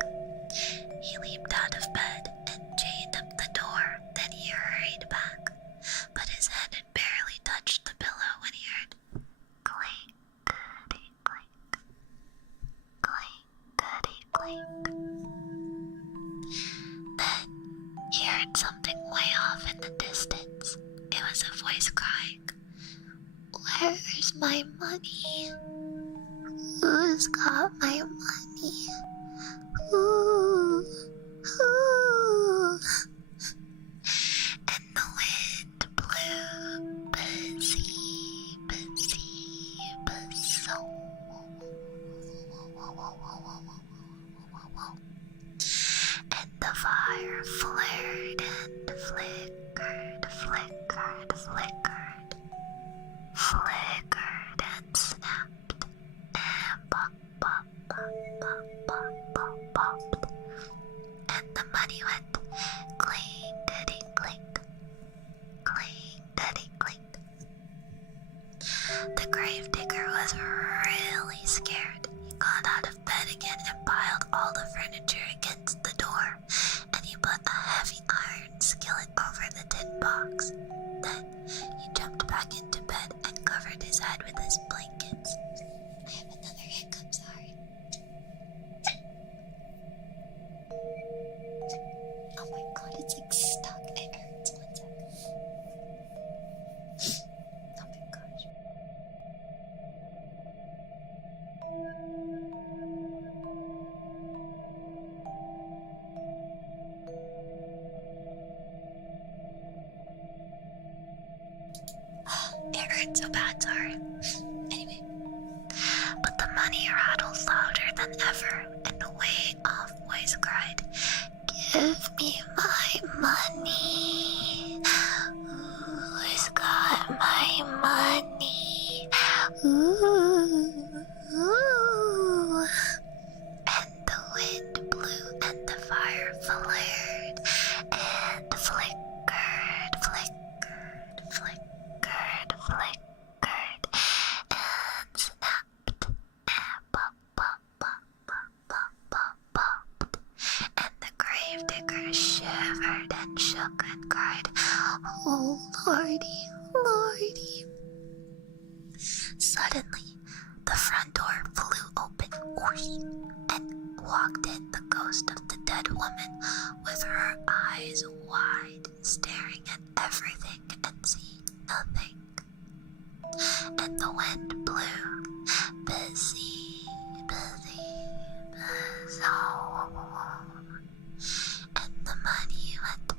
He leaped out of bed and chained up the door. Then he hurried back, but his head had barely touched the pillow when he heard clinkety clink, clinkety clink. Then he heard something way off in the distance. It was a voice crying, "Where's my money? Who's got my money? Ooh, ooh." And the wind blew busy, busy, busoo. And the fire flared and flickered, flickered, flickered, flickered and snapped, and pop, pop, pop, pop, pop, pop, popped. And the money went clinkety clink, clinkety clink. The gravedigger was really scared. He got out of bed again and piled all the furniture against the door, and he put a heavy iron skillet over the tin box. Then he jumped back into bed and covered his head with his blankets. I have another hiccup, sorry. Oh my god, it's like stuck. It hurts. 1 second. Oh my It hurt so bad, sorry. Anyway. But the money rattled louder than ever, and a way-off voice cried, "Give me my money! Who's got my money? Ooh, ooh." And the wind blew and the fire flared and flickered, flickered, flickered, flickered, and snapped and popped. And the gravedigger shivered and shook and cried, "Oh, Lordy, Lordy." Suddenly, the front door flew open, and walked in the ghost of the dead woman with her eyes wide, staring at everything and seeing nothing. And the wind blew, busy, busy, busy. And the money went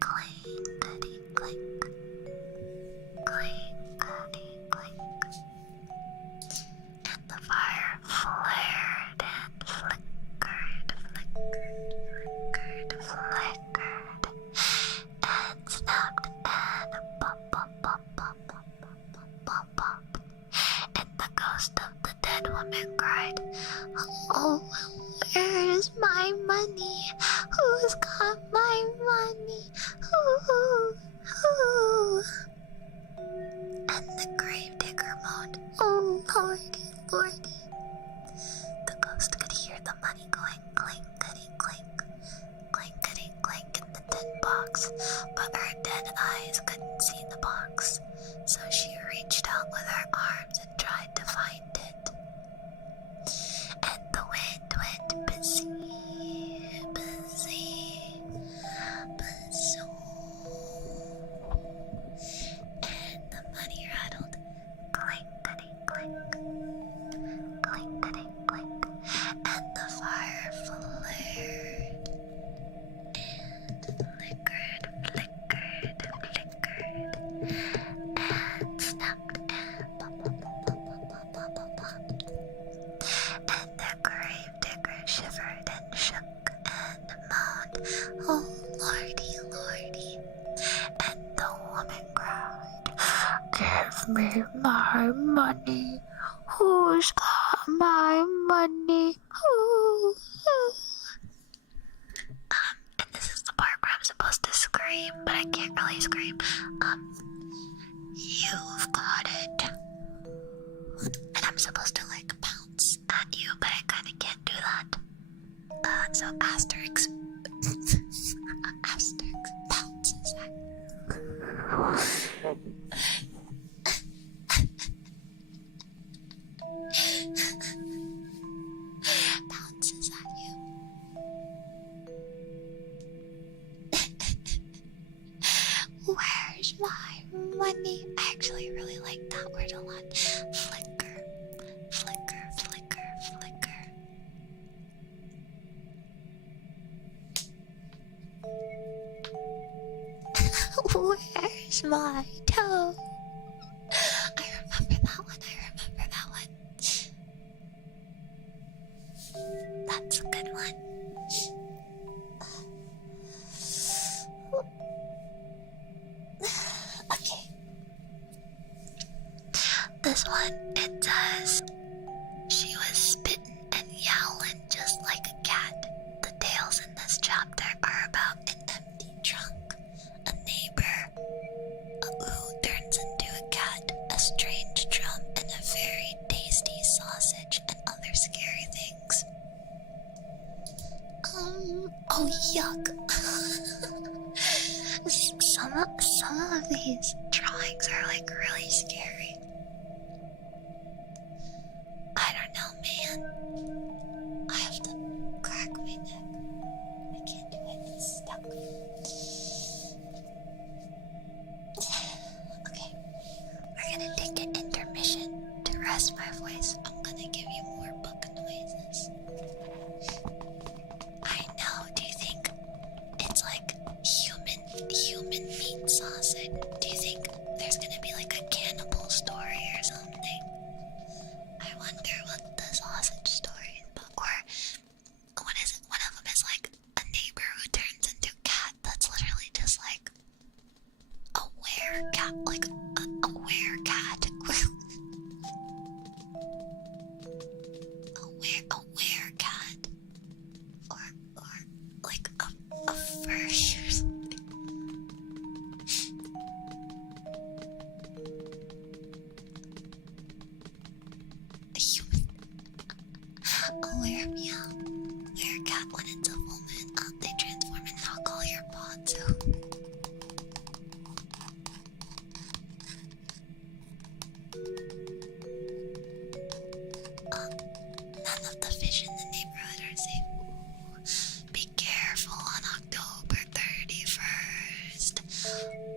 clinkety clink, clinkety clink. And the fire flared and flickered, flickered, flickered, and snapped and popped. And the ghost of the dead woman cried, "Oh, where's my money? Who's got my money? Ooh, ooh." And the gravedigger moaned, "Oh, Lordy, Lordy." The ghost could hear the money going clinkety clink, clinkety clink in the tin box, but her dead eyes couldn't see the box, so she reached out with her arms and tried to find it. And the wind went busy, busy, busy. And the money rattled clinkety clink, clinkety clink, and the fire flared and flickered, flickered, flickered, and snapped and popped. And the gravedigger shivered and shook and moaned, "Oh, Lordy, Lordy." And the woman cried, "Give me my money. Who's got my money? Ooh, ooh." And this is the part where I'm supposed to scream, but I can't really scream. "You've got it." And I'm supposed to like pounce at you, but I kinda can't do that. So Asterix Asterix pounces at you. Pounces at you. Where's my money? I actually really like that word a lot. Flicker, flicker, flicker, flicker. Where's my toe? I remember that one. That's a good one. Okay. This one, it says, "She was spitting and yowling just like a cat." The tales in this chapter are about an empty trunk, a neighbor who turns into a cat, a strange drum, and a very tasty sausage, and other scary things. Oh yuck. Some of these drawings are like really scary. I don't know, man. I have to crack my neck. I can't do it, it's stuck. Okay, we're gonna take an intermission to rest my voice. I'm gonna give you more book noises. I know, do you think it's like human meat sausage? Do you think Oh, meow. Where cat when it's a woman, they transform and knock all your pods out. None of the fish in the neighborhood are safe. Be careful on October 31st.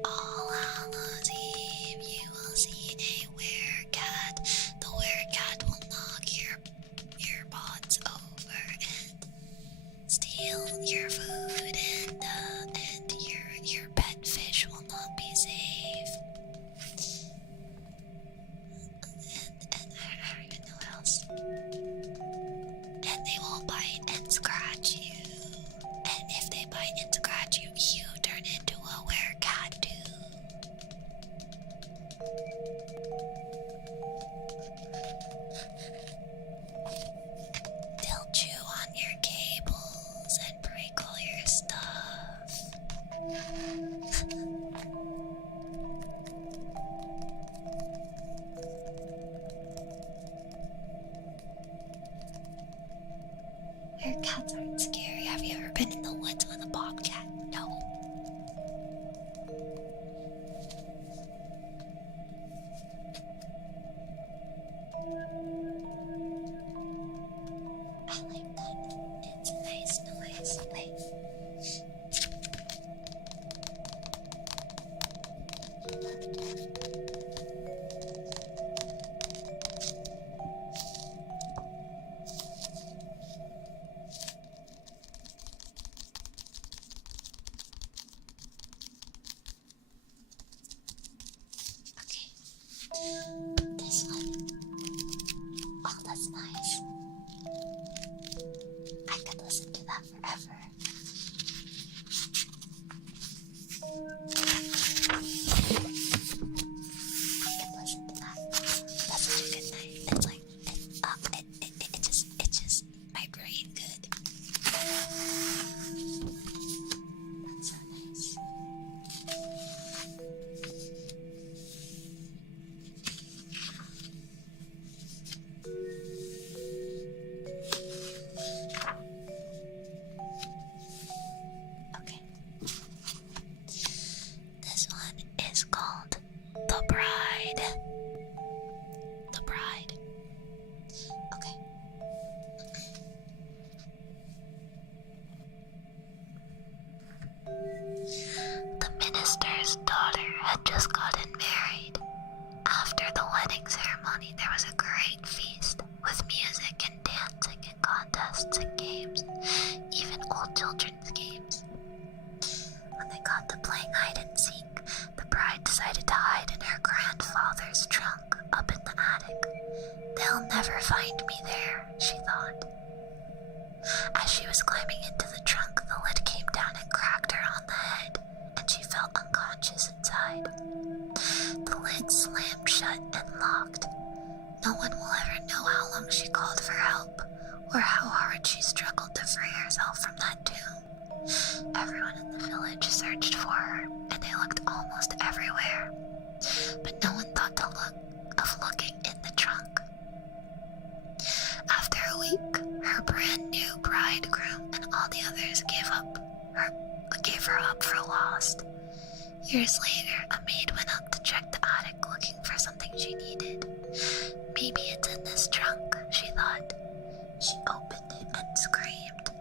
All Hallows Eve, you will see a werecat. The werecat will knock your pots over and steal your food, and your pet fish will not be safe. And I don't even know what else. And they will bite and scratch you. And if they bite and scratch you, you turn into a werecat too. They'll chew on your cables and break all your stuff. Werecats aren't scary. Have you ever been in the woods with a bobcat? No. I like that. It's a nice noise. Wait. Okay. This one. Oh, that's nice. I could listen to that forever. I could listen to that. That's such a good night. It's like it just my brain good. That's so nice. Okay. This one is called The Bride. The Bride. Okay. The minister's daughter had just gotten married. After the wedding ceremony, there was a great feast with music and dancing and contests and games, even old children's games. When they got to playing hide and seek, the bride decided to hide in her grandfather's trunk up in the attic. They'll never find me there, she thought. As she was climbing into the trunk, the lid came down and cracked her on the head, and she felt unconscious inside. The lid slammed shut and locked. No one will ever know how long she called for help, or how hard she struggled to free herself from that tomb. Everyone in the village searched for her, and they looked almost everywhere. But no one thought of looking in the trunk. After a week, her brand new bridegroom and all the others gave her up for lost. Years later, a maid went up to check the attic looking for something she needed. Maybe it's in this trunk, she thought. She opened it and screamed.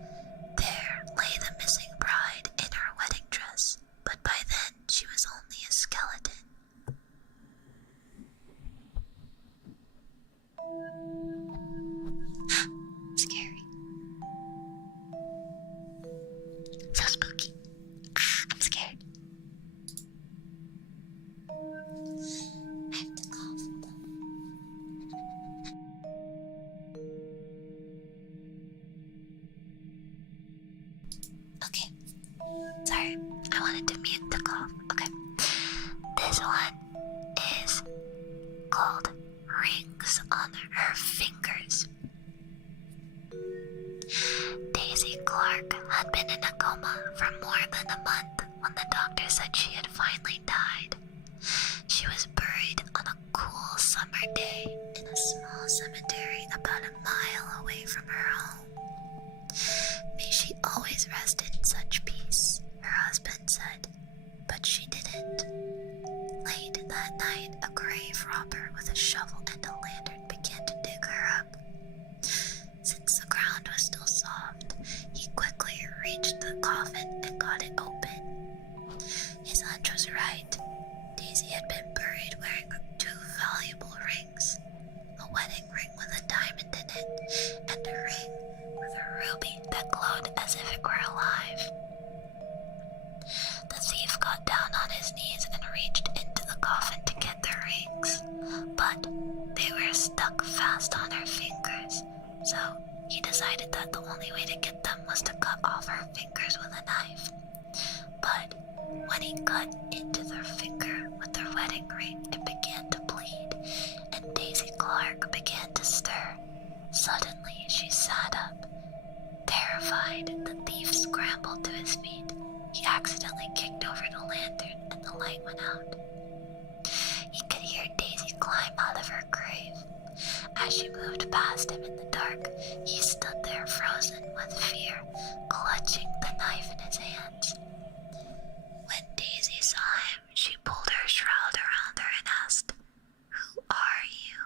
There lay the missing bride in her wedding dress, but by then she was only a skeleton. Scary. So spooky. I'm scared. I have to cough. Okay. Sorry, I wanted to mute the cough. Okay. This one is called Rings on Her Fingers. Daisy Clark had been in a coma for more than a month when the doctor said she had finally died. She was buried on a cool summer day in a small cemetery about a mile away from her home. night, a grave robber with a shovel and a lantern began to dig her up. Since the ground was still soft, he quickly reached the coffin and got it open. His hunch was right. Daisy had been buried wearing 2 valuable rings, a wedding ring with a diamond in it, and a ring with a ruby that glowed as if it were alive. The thief got down on his knees and reached into the coffin to get the rings, but they were stuck fast on her fingers, so he decided that the only way to get them was to cut off her fingers with a knife. But when he cut into their finger with the wedding ring, it began to bleed, and Daisy Clark began to stir. Suddenly, she sat up. Terrified, the thief scrambled to his feet. He accidentally kicked over the lantern, and the light went out. He could hear Daisy climb out of her grave. As she moved past him in the dark, he stood there frozen with fear, clutching the knife in his hands. When Daisy saw him, she pulled her shroud around her and asked, "Who are you?"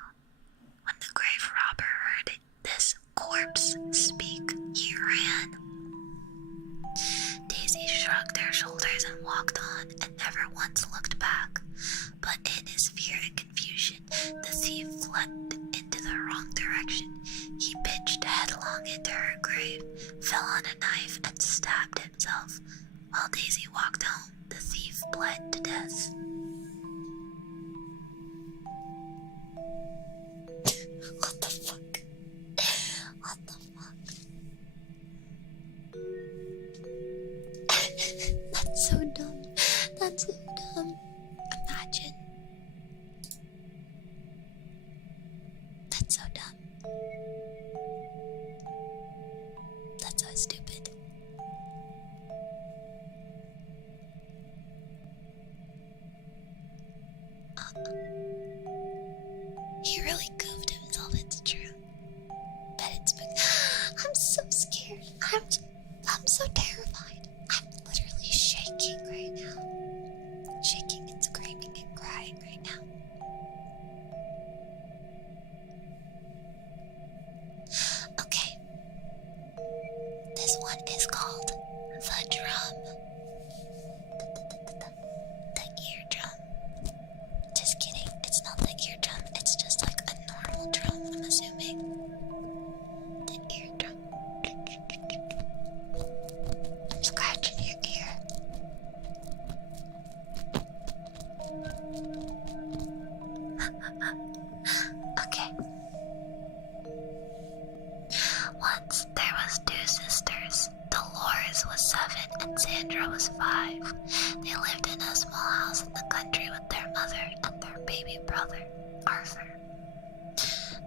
When the grave robber heard this corpse speak, he ran. Daisy shrugged her shoulders and walked on and never once looked back. But in his fear and confusion, the thief fled into the wrong direction. He pitched headlong into her grave, fell on a knife, and stabbed himself. While Daisy walked home, the thief bled to death. What the fuck? What the fuck? That's so dumb. That's so dumb. Imagine. That's so dumb. That's so stupid. He really goofed himself, it's true. But it's I'm so scared. I'm so terrified. I'm literally shaking right now. Shaking and screaming and crying right now. Okay. This one is called the drum. The eardrum. Just kidding, it's not the eardrum, it's just like a normal drum, I'm assuming. The eardrum. I'm scratching your ear. Okay. Once there was 2 sisters. Dolores was 7 and Sandra was 5. They lived in a small house in the country with their mother and their baby brother, Arthur.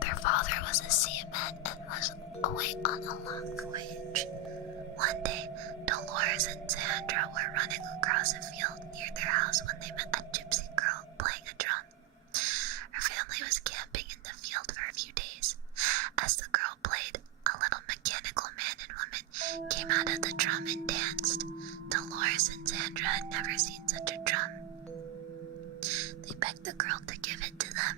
Their father was a seaman and was away on a long voyage. One day, Dolores and Sandra were running across a field near their house when they met a gypsy girl playing a drum. Her family was camping in the field for a few days. As the girl played, a little mechanical man and woman came out of the drum and danced. Dolores and Sandra had never seen such a drum. They begged the girl to give it to them.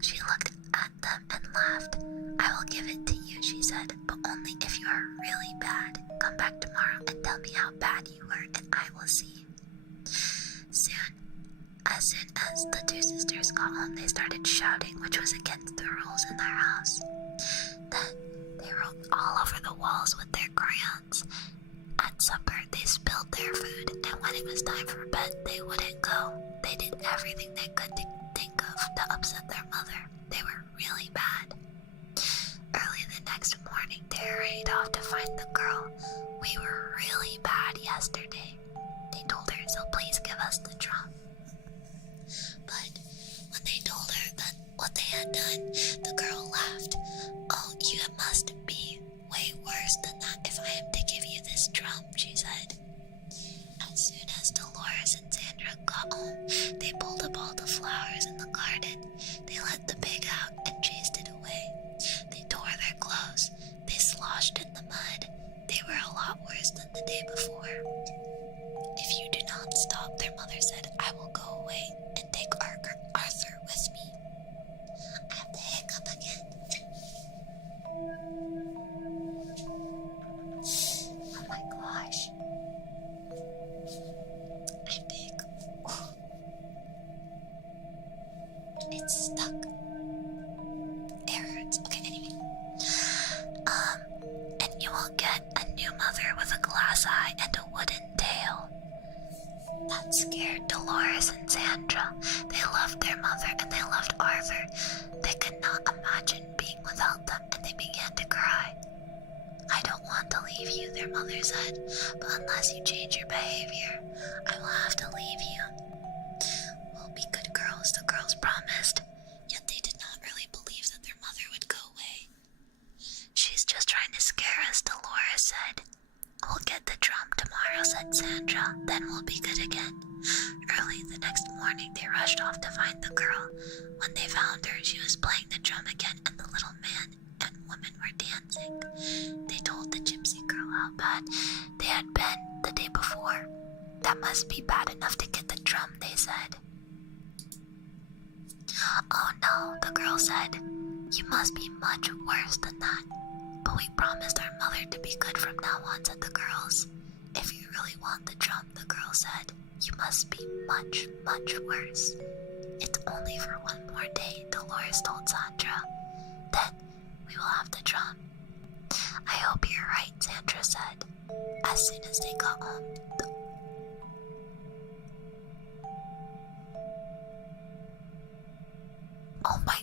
She looked at them and laughed. "I will give it to you," she said, "but only if you are really bad. Come back tomorrow and tell me how bad you were, and I will see." As soon as the 2 sisters got home, they started shouting, which was against the rules in their house. Then they wrote all over the walls with their crayons. At supper, they spilled their food, and when it was time for bed, they wouldn't go. They did everything they could think of to upset their mother. They were really bad. Early the next morning, they hurried off to find the girl. "We were really bad yesterday," they told her, "so please give us the drum." But when they told her that what they had done, the girl laughed. "Oh, you must be way worse than that if I am to give you this drum," she said. As soon as Dolores and Sandra got home, they pulled up all the flowers in the garden. They let the pig out and chased it away. They tore their clothes. They sloshed in the mud. They were a lot worse than the day before. "If you do not stop," their mother said, "I will go away and take our It's stuck. It hurts. Okay, anyway. And you will get a new mother with a glass eye and a wooden tail. That scared Dolores and Sandra. They loved their mother and they loved Arthur. They could not imagine being without them, and they began to cry. I don't want to leave you, their mother said, but unless you change your behavior, I will have to leave you. We'll be good girls, the girls promised, yet they did not really believe that their mother would go away. She's just trying to scare us, Dolores said. We'll get the drum tomorrow, said Sandra, then we'll be good again. Early the next morning, they rushed off to find the girl. When they found her, she was playing the drum again, and the little man and woman were dancing. They told the gypsy girl how bad they had been the day before. That must be bad enough to get the drum, they said. Oh no, the girl said. You must be much worse than that. But we promised our mother to be good from now on, said the girls. If you really want the drum, the girl said, you must be much, much worse. It's only for one more day, Dolores told Sandra. Then we will have the drum. I hope you're right, Sandra said. As soon as they got home, oh my.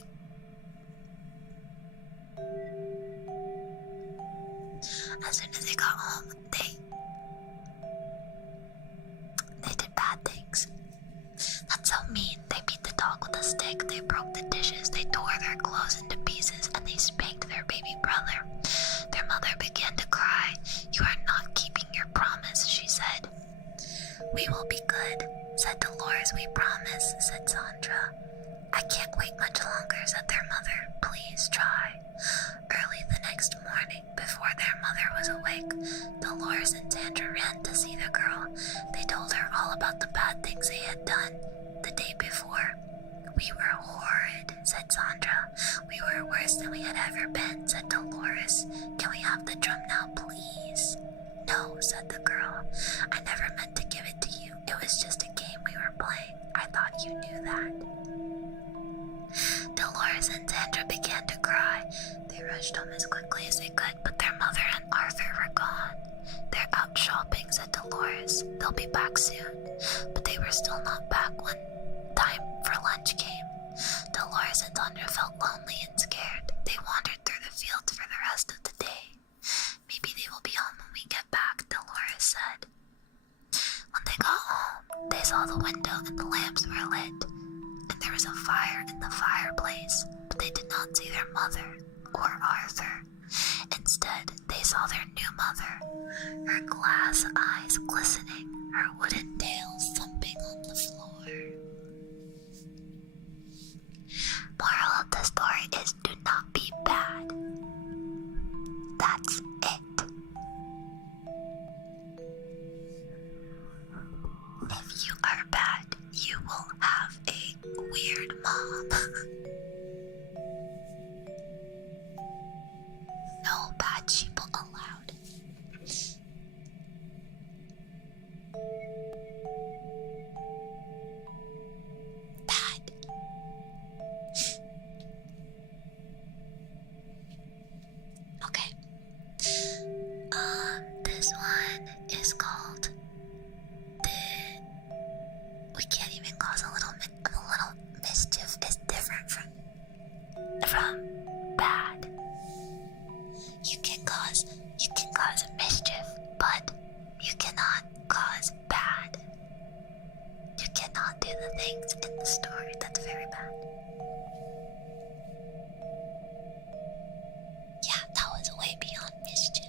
As soon as they got home, they did bad things. That's so mean. They beat the dog with a stick, they broke the dishes, they tore their clothes into pieces, and they spanked their baby brother. Their mother began to cry. You are not keeping your promise, she said. We will be good, said Dolores. We promise, said Sandra. I can't wait much longer, said their mother. Please try. Early the next morning, before their mother was awake, Dolores and Sandra ran to see the girl. They told her all about the bad things they had done the day before. We were horrid, said Sandra. We were worse than we had ever been, said Dolores. Can we have the drum now, please? No, said the girl. I never meant to give it to you. It was just a game we were playing. I thought you knew that. Dolores and Sandra began to cry. They rushed home as quickly as they could, but their mother and Arthur were gone. They're out shopping, said Dolores. They'll be back soon. But they were still not back when time for lunch came. Dolores and Sandra felt lonely and scared. They wandered through the fields for the rest of the day. Maybe they will be home when we get back, Dolores said. When they got home, they saw the window and the lamps were lit. And there was a fire in the fireplace, but they did not see their mother or Arthur. Instead, they saw their new mother, her glass eyes glistening, her wooden tail thumping on the floor. Moral of the story is do not be bad. That's it. If you are bad, you will have a weird mom. No bad sheeple allowed. Bad. Okay. This one is called we can't even cause a little mischief is different from bad. You can cause mischief, but you cannot cause bad. You cannot do the things in the story that's very bad. Yeah, that was way beyond mischief.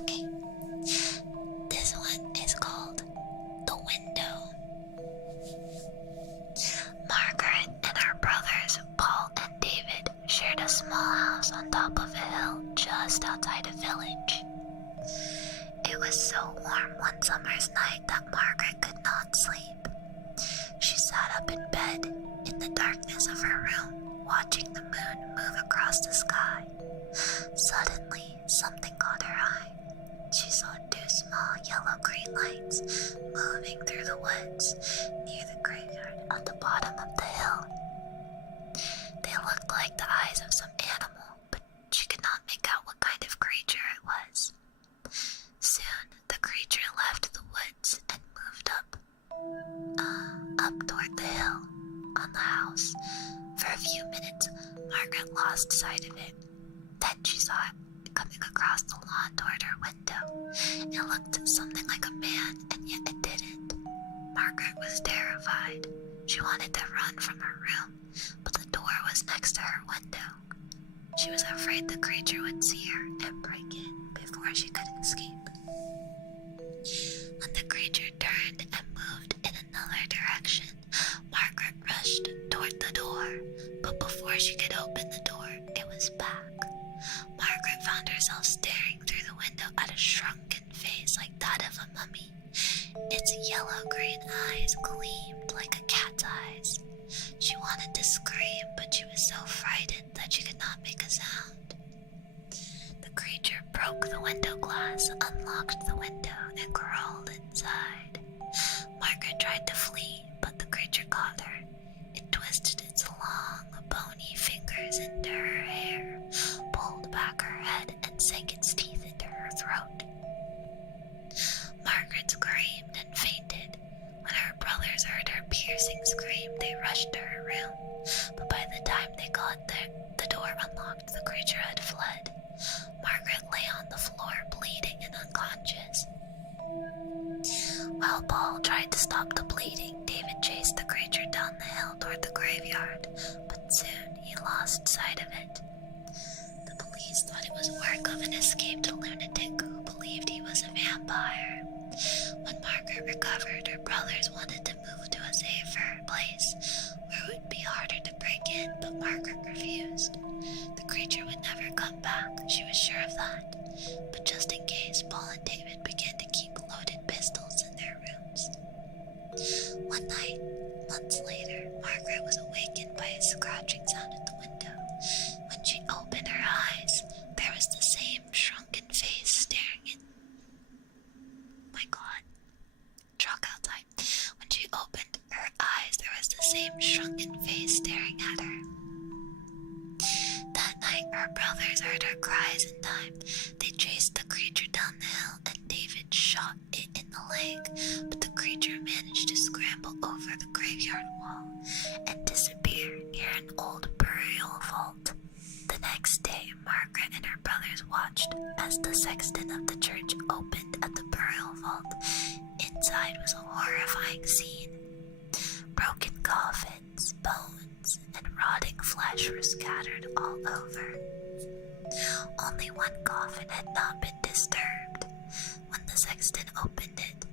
Okay. This one is called The Window. Margaret and her brothers, Paul and David, shared a small house on top of a hill just outside a village. It was so warm one summer's night that Margaret could not sleep. She sat up in bed in the darkness of her room, watching the moon move across the sky. Suddenly, something caught her eye. She saw two small yellow-green lights moving through the woods near the graveyard on the bottom of the hill. They looked like the eyes of some animal, but she could not make out what kind of creature it was. Soon, the creature left the woods and moved up toward the hill on the house. For a few minutes, Margaret lost sight of it. Then she saw it coming across the lawn toward her window. It looked something like a man, and yet it didn't. Margaret was terrified. She wanted to run from her room, but the door was next to her window. She was afraid the creature would see her and break in before she could escape. When the creature turned and moved in another direction, Margaret rushed toward the door, but before she could open the door, it was back. Margaret found herself staring through the window at a shrunken face like that of a mummy. Its yellow-green eyes gleamed like a cat's eyes. She wanted to scream, but she was so frightened that she could not make a sound. The creature broke the window glass, unlocked the window, and crawled inside. Margaret tried to flee, but the creature caught her. It twisted its long, bony fingers into her hair, pulled back her head, and sank its teeth into her throat. Margaret screamed and fainted. When her brothers heard her piercing scream, they rushed to her room, but by the time they got there, the door unlocked, the creature had fled. Margaret lay on the floor, bleeding and unconscious. While Paul tried to stop the bleeding, David chased the creature down the hill toward the graveyard, but soon he lost sight of it. The police thought it was work of an escaped lunatic who believed he was a vampire. When Margaret recovered, her brothers wanted to move to a safer place where it would be harder to break in, but Margaret refused. The creature would never come back, she was sure of that. But just in case, Paul and David began to keep loaded pistols in their rooms. One night, months later, Margaret was awakened by a scratching sound at the window. When she opened her eyes, there was the same shrunken face staring in. My God. Truck outside. When she opened her eyes, there was the same shrunken face staring at her. That night, her brothers heard her cries in time. They chased the creature down the hill, and David shot it in the leg, but the creature managed to scramble over the graveyard wall and disappear near an old burial vault. The next day, Margaret and her brothers watched as the sexton of the church opened at the burial vault. Inside was a horrifying scene. Broken coffins, bones, and rotting flesh were scattered all over. Only one coffin had not been disturbed. When the sexton opened it,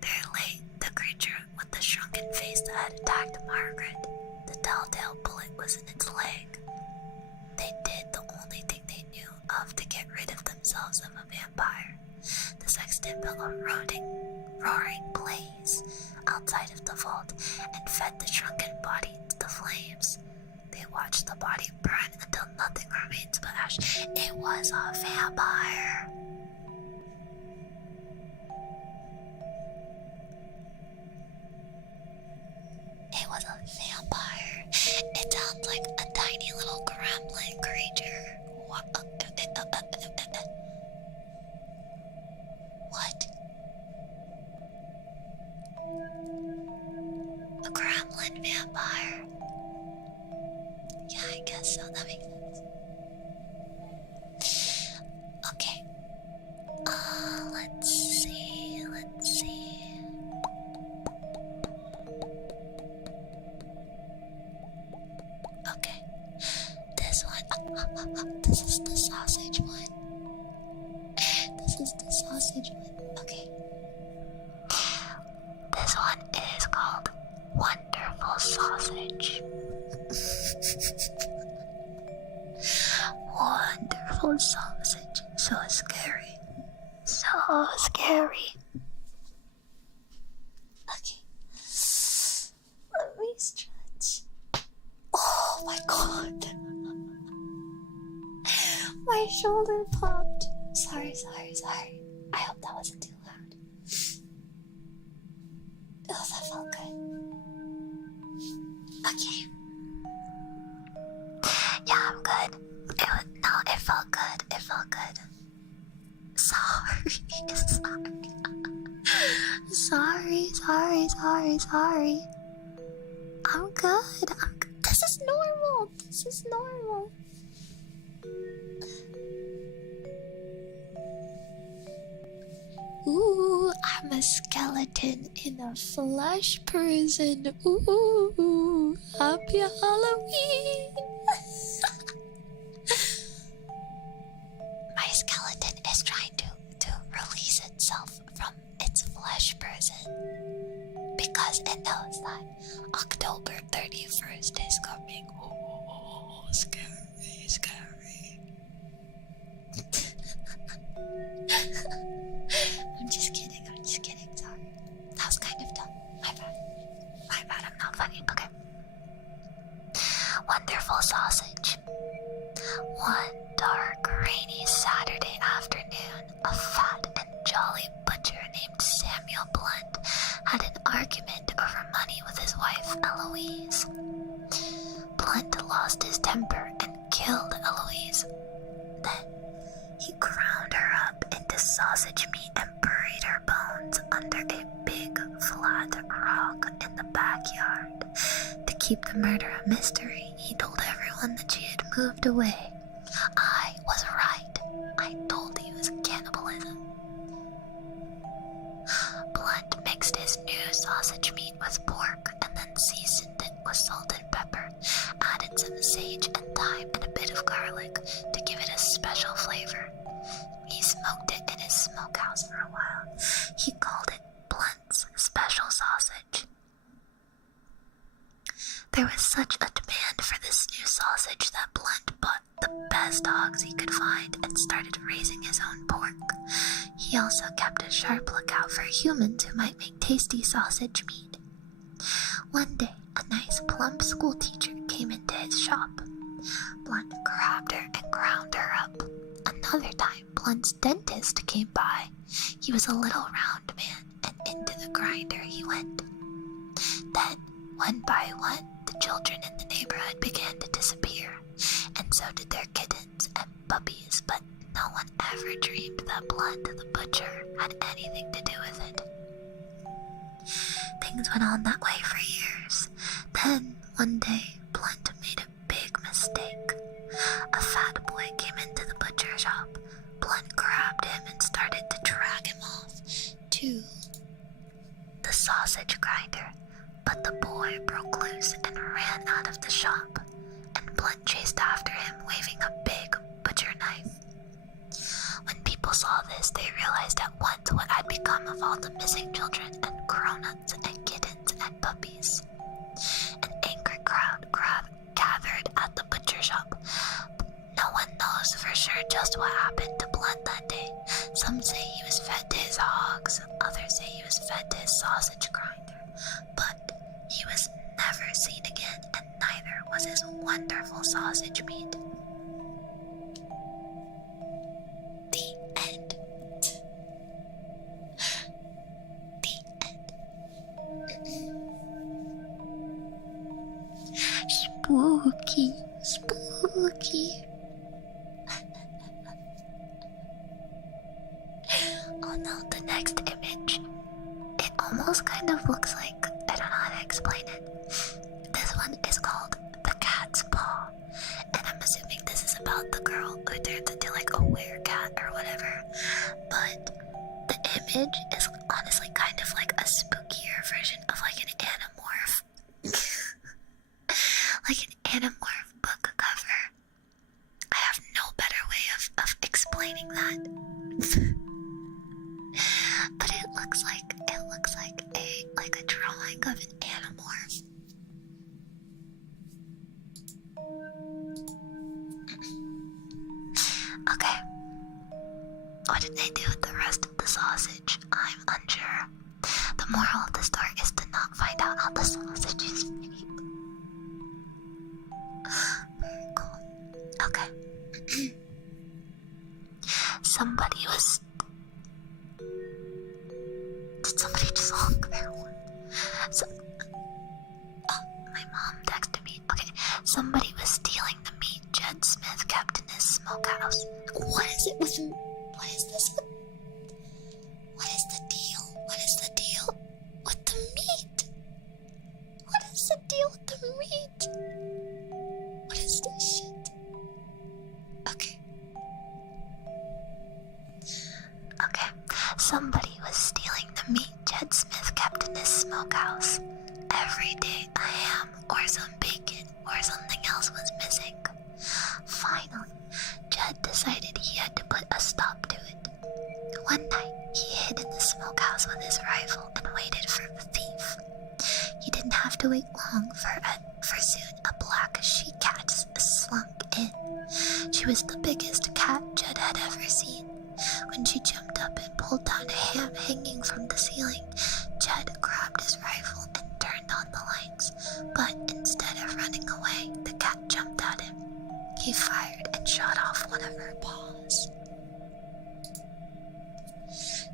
there lay the creature with the shrunken face that had attacked Margaret. The telltale bullet was in its leg. They did the only thing they knew of to get rid of themselves of a vampire. The sexton built a roaring blaze outside of the vault and fed the shrunken body into the flames. They watched the body burn until nothing remains but ash. It was a vampire. It was a vampire. It sounds like a tiny little gremlin creature. What? A gremlin vampire. Yeah, I guess so. That makes sense. Okay. Let's see. Okay. This one. This is the sausage one. Okay. This one is called Wonderful Sausage. Wonderful sausage. So scary. So scary. Okay. Let me stretch. Oh my God. My shoulder popped. Sorry. I hope that wasn't too loud. Oh, that felt good. Okay. Yeah, I'm good. It felt good. It felt good. Sorry. Sorry. I'm good. This is normal. Ooh, I'm a skeleton in a flesh prison. Ooh, happy Halloween. My skeleton is trying to release itself from its flesh prison because it knows that October 31st is coming. Oh, scary. I'm just kidding, sorry. That was kind of dumb. My bad, I'm not funny. Okay. Wonderful sausage. One dark, rainy Saturday afternoon, a fat and jolly butcher named Samuel Blunt had an argument over money with his wife, Eloise. Blunt lost his temper and killed Eloise. Then he ground her up into sausage meat and buried her bones under a big, flat rock in the backyard. To keep the murder a mystery, he told everyone that she had moved away. I was right. I told you it was cannibalism. Blunt mixed his new sausage meat with pork and then seasoned it with salt and pepper, added some sage and thyme and a bit of garlic to give it a special flavor. He smoked it in his smokehouse for a while. He called it Blunt's special sausage. There was such a demand for this new sausage that Blunt bought the best hogs he could find and started raising his own pork. He also kept a sharp lookout for humans who might make tasty sausage meat. One day, a nice plump schoolteacher came into his shop. Blunt grabbed her and ground her up. Another time, Blunt's dentist came by. He was a little round man, and into the grinder he went. Then, one by one, the children in the neighborhood began to disappear, and so did their kittens and puppies, but no one ever dreamed that Blunt the butcher had anything to do with it. Things went on that way for years. Then, one day, Blunt made a big mistake. A fat boy came into the butcher shop. Blunt grabbed him and started to drag him off to the sausage grinder. But the boy broke loose and ran out of the shop, and Blunt chased after him, waving a big butcher knife. When people saw this, they realized at once what had become of all the missing children and grown-ups and kittens and puppies. An angry crowd gathered at the butcher shop. No one knows for sure just what happened to Blunt that day. Some say he was fed to his hogs, others say he was fed to his sausage grinder, but he was never seen again, and neither was his wonderful sausage meat. The end. The end. Spooky. Oh no, the next image. It almost kind of looks like, I don't know how to explain it. This one is called The Cat's Paw, and I'm assuming this is about the girl who turns into like a werecat or whatever. But the image is honestly kind of like a spookier version of like an Animorph. Like an Animorph book cover. I have no better way of explaining that. But it looks like a drawing of an Animorph. Okay. What did they do with the rest of the sausage? I'm unsure. The moral of the story is to not find out how the sausage is made. Very cool. Okay. Did somebody just honk their horn? My mom texted Somebody was stealing the meat Jed Smith kept in his smokehouse. What is it with... What is this with... What is the deal? What is the deal with the meat? What is the deal with the meat? What is this shit? Okay. Okay. Somebody was stealing the meat Jed Smith kept in his smokehouse. Every day a ham or some bacon or something else was missing. Finally, Jed decided he had to put a stop to it. One night, he hid in the smokehouse with his rifle and waited for the thief. He didn't have to wait long, for soon a black she-cat slunk in. She was the biggest cat Jed had ever seen. When she jumped up and pulled down a ham hanging from the ceiling, Jed grabbed his rifle and turned on the lights. But instead of running away, the cat jumped at him. He fired and shot off one of her paws.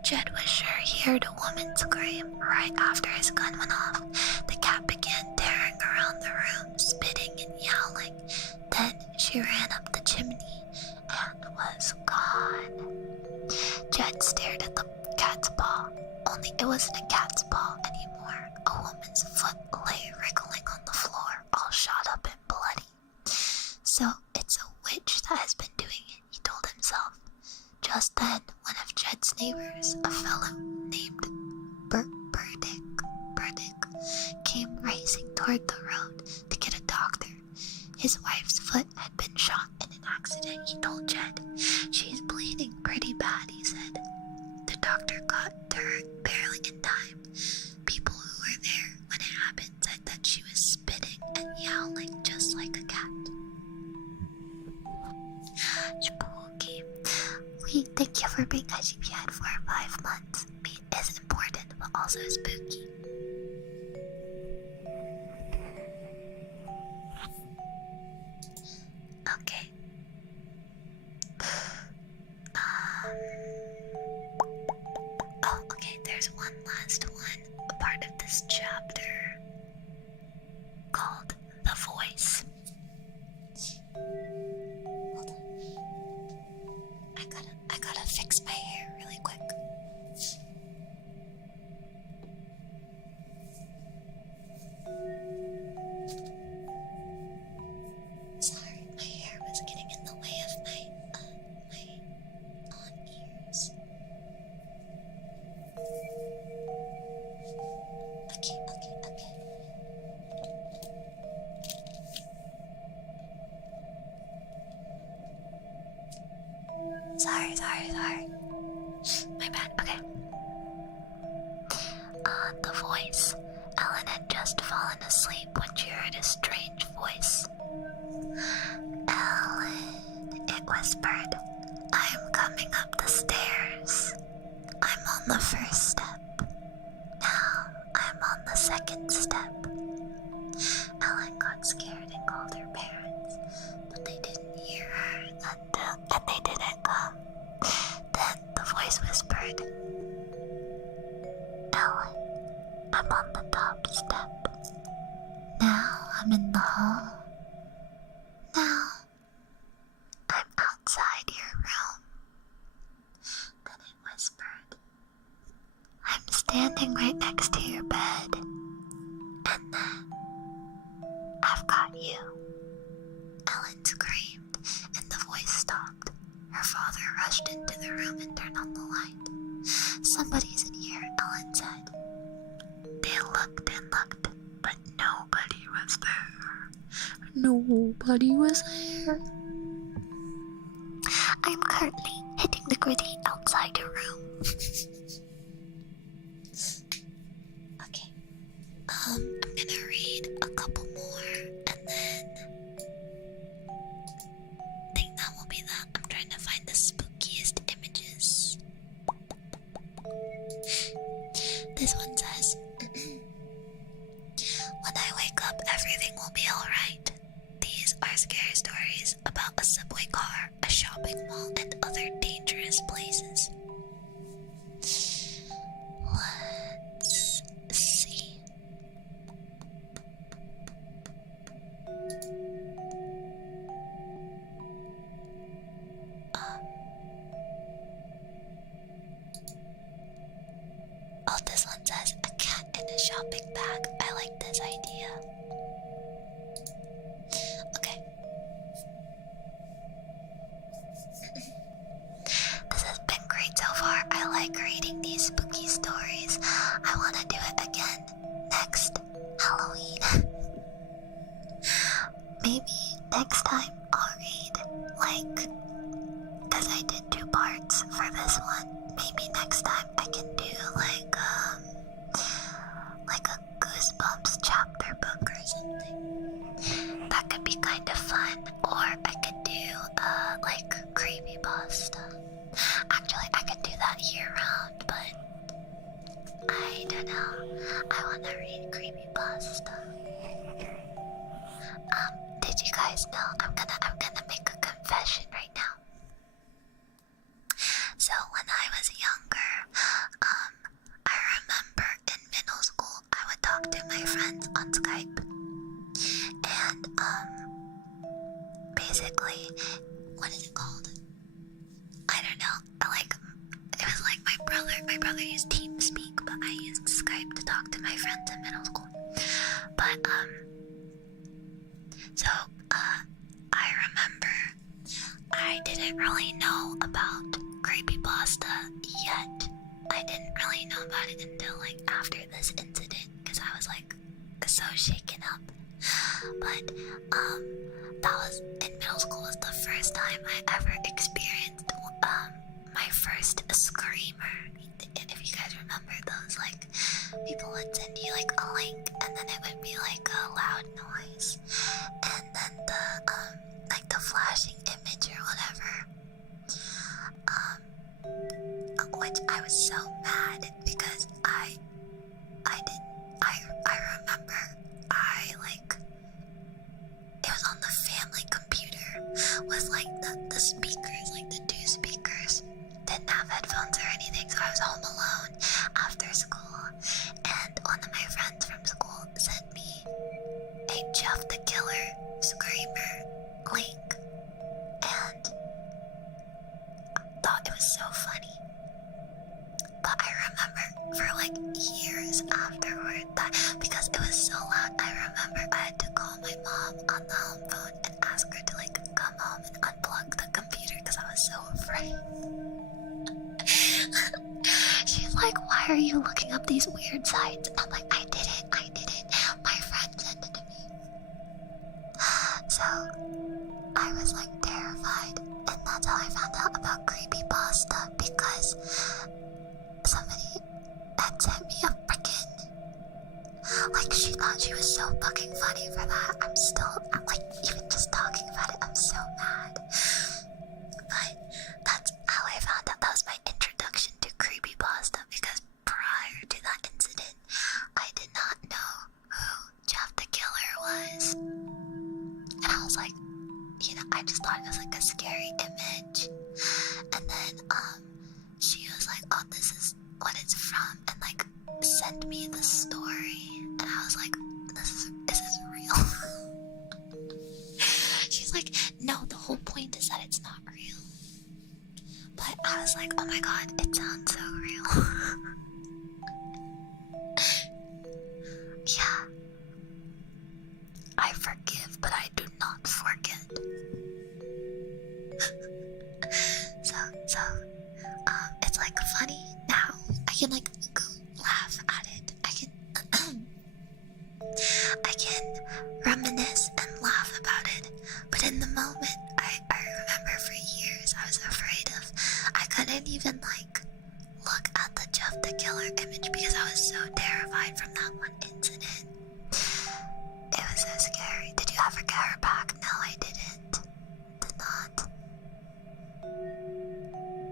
Jed was sure he heard a woman scream. Right after his gun went off, the cat began tearing around the room, spitting and yowling. Then she ran up the chimney and was gone. Jed stared at the cat's paw, only it wasn't a cat's paw anymore. A woman's foot lay wriggling on the floor, all shot up and bloody. So it's a witch that has been doing it, he told himself. Just then, one of Jed's neighbors, a fellow named Burdick, came racing toward the road to get a doctor. His wife's foot had been shot in an accident, he told Jed. She's bleeding pretty bad, he said. The doctor got to her barely in time. People who were there when it happened said that she was spitting and yowling just like a cat. Spooky. We thank you for being IGPN for 5 months. Meat is important, but also spooky. Okay. Oh, okay, there's one last one, a part of this chapter called The Voice. Hold on. I gotta fix my hair really quick. Sorry, my hair was getting in the way of my on-ears. Okay. Sorry. My bad, okay. The voice. Ellen had just fallen asleep when she heard a strange voice. Ellen, it whispered, I'm coming up the stairs. I'm on the first step. Now I'm on the second step. Ellen got scared and called her parents, but they didn't hear her and they didn't come. Then the voice whispered, Ellen, I'm on the top step. Now I'm in the hall. Now I'm outside your room. Then it whispered, I'm standing right next to your bed. And then I've got you. Ellen screamed, and the voice stopped. Her father rushed into the room and turned on the light. Somebody's in here, Ellen said. They looked and looked, but nobody was there. Nobody was there. I'm currently hitting the gritty outside your room. Okay. I'm gonna read a couple more, and then I think that will be that. I'm trying to find the spookiest images. This one says, when I wake up, everything will be alright. These are scary stories about a subway car, a shopping mall, and other dangerous places. Let's see. maybe next time I'll read, like, because I did 2 parts for this one. Maybe next time I can do like a Goosebumps chapter book or something. That could be kind of fun. Or I could do like creepypasta. Actually, I could do that year round, but I don't know. I want to read creepypasta. Did you guys know? I'm gonna make a confession right now. So when I was younger, I remember in middle school I would talk to my friends on Skype, and basically, what is it called? I don't know. It was like my brother used TeamSpeak, but I used Skype to talk to my friends in middle school. But so I remember I didn't really know about creepypasta yet. I didn't really know about it until like after this incident, because I was like so shaken up. But that was in middle school was the first time I ever experienced my first screamer. If you guys remember those, like, people would send you like a link and then it would be like a loud noise and then the like the flashing image or whatever, which I was so mad because I remember it was on the family computer with like the speakers, like the 2 speakers. Didn't have headphones or anything, so I was home alone after school, and one of my friends from school sent me a Jeff the Killer screamer link, and thought it was so funny. But I remember for like years afterward that because it was so loud, I remember I had to call my mom on the home phone and ask her to like come home and unplug the computer because I was so afraid. She's like, why are you looking up these weird sites? I'm like, I didn't. My friend sent it to me. So I was like terrified, and that's how I found out about creepypasta, because somebody had sent me a frickin', like, she thought she was so fucking funny for that. I'm like, even just talking about it, I'm so mad. But that's how I found out. That was my introduction to creepypasta, because prior to that incident, I did not know who Jeff the Killer was. And I was like, I just thought it was like a scary image. And then she was like, oh, this is what it's from, and like sent me the story, and I was like, is this real? She's like, no, the whole point is that it's not real. But I was like, oh my god, it sounds so real. Yeah, I forgive, but I do not forget. So it's like funny now. I can like go laugh at it. I can reminisce and laugh about it. But in the moment, I remember for years I was afraid of. I couldn't even like look at the Jeff the Killer image because I was so terrified from that one incident. It was so scary. Did you ever get her back? No, I didn't. Did not.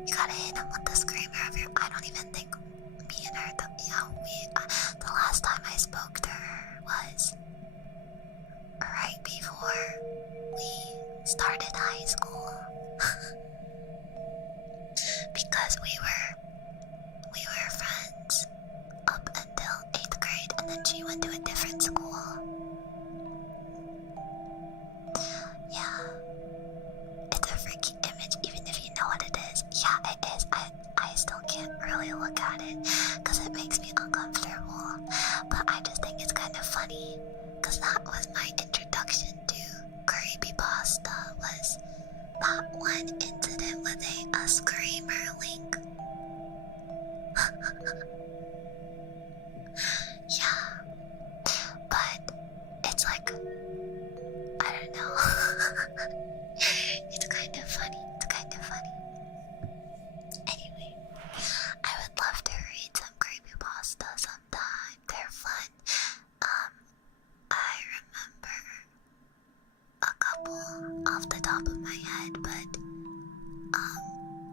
You gotta hit him with the screamer of your. I don't even think me and her. The last time I spoke to her was right before we started high school, because we were friends up until 8th grade, and then she went to a different school. Yeah. It's a freaky image, even if you know what it is. Yeah, it is. I still can't really look at it because it makes me uncomfortable. But I just think it's kind of funny because that was my introduction to creepypasta, was that one incident with a screamer link. Yeah. But it's like, I don't know. example off the top of my head, but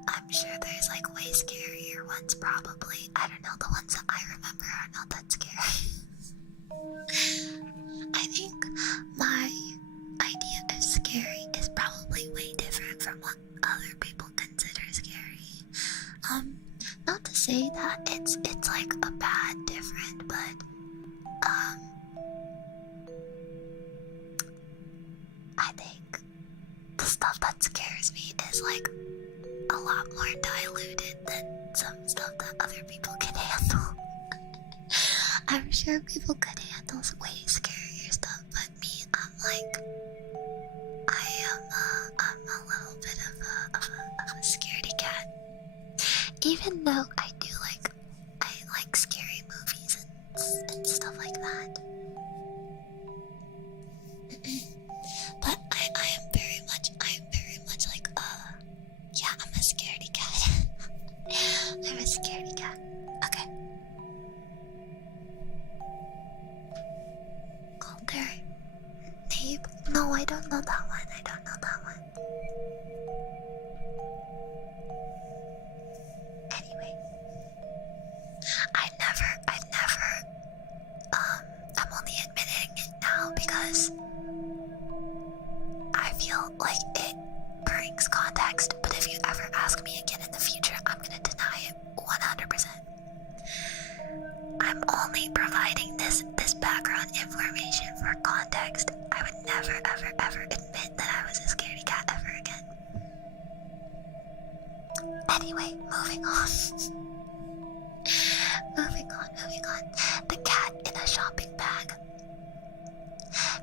I'm sure there's like way scarier ones probably. I don't know, the ones that I remember are not that scary. I think my idea of scary is probably way different from what other people consider scary. Not to say that it's like a bad different, but I think the stuff that scares me is like a lot more diluted than some stuff that other people can handle. I'm sure people could handle way scarier stuff, but me, I'm a little bit of a scaredy cat. Even though I like scary movies and stuff like that. But I am very much like, yeah, I'm a scaredy cat. I'm a scaredy cat. Okay. Call their name? No, I don't know that one. I don't know that one. Anyway. I'm only admitting it now because I feel like it brings context, but if you ever ask me again in the future, I'm gonna deny it 100%. I'm only providing this background information for context. I would never, ever admit that I was a scaredy cat ever again. Anyway, moving on. moving on. The cat in a shopping bag.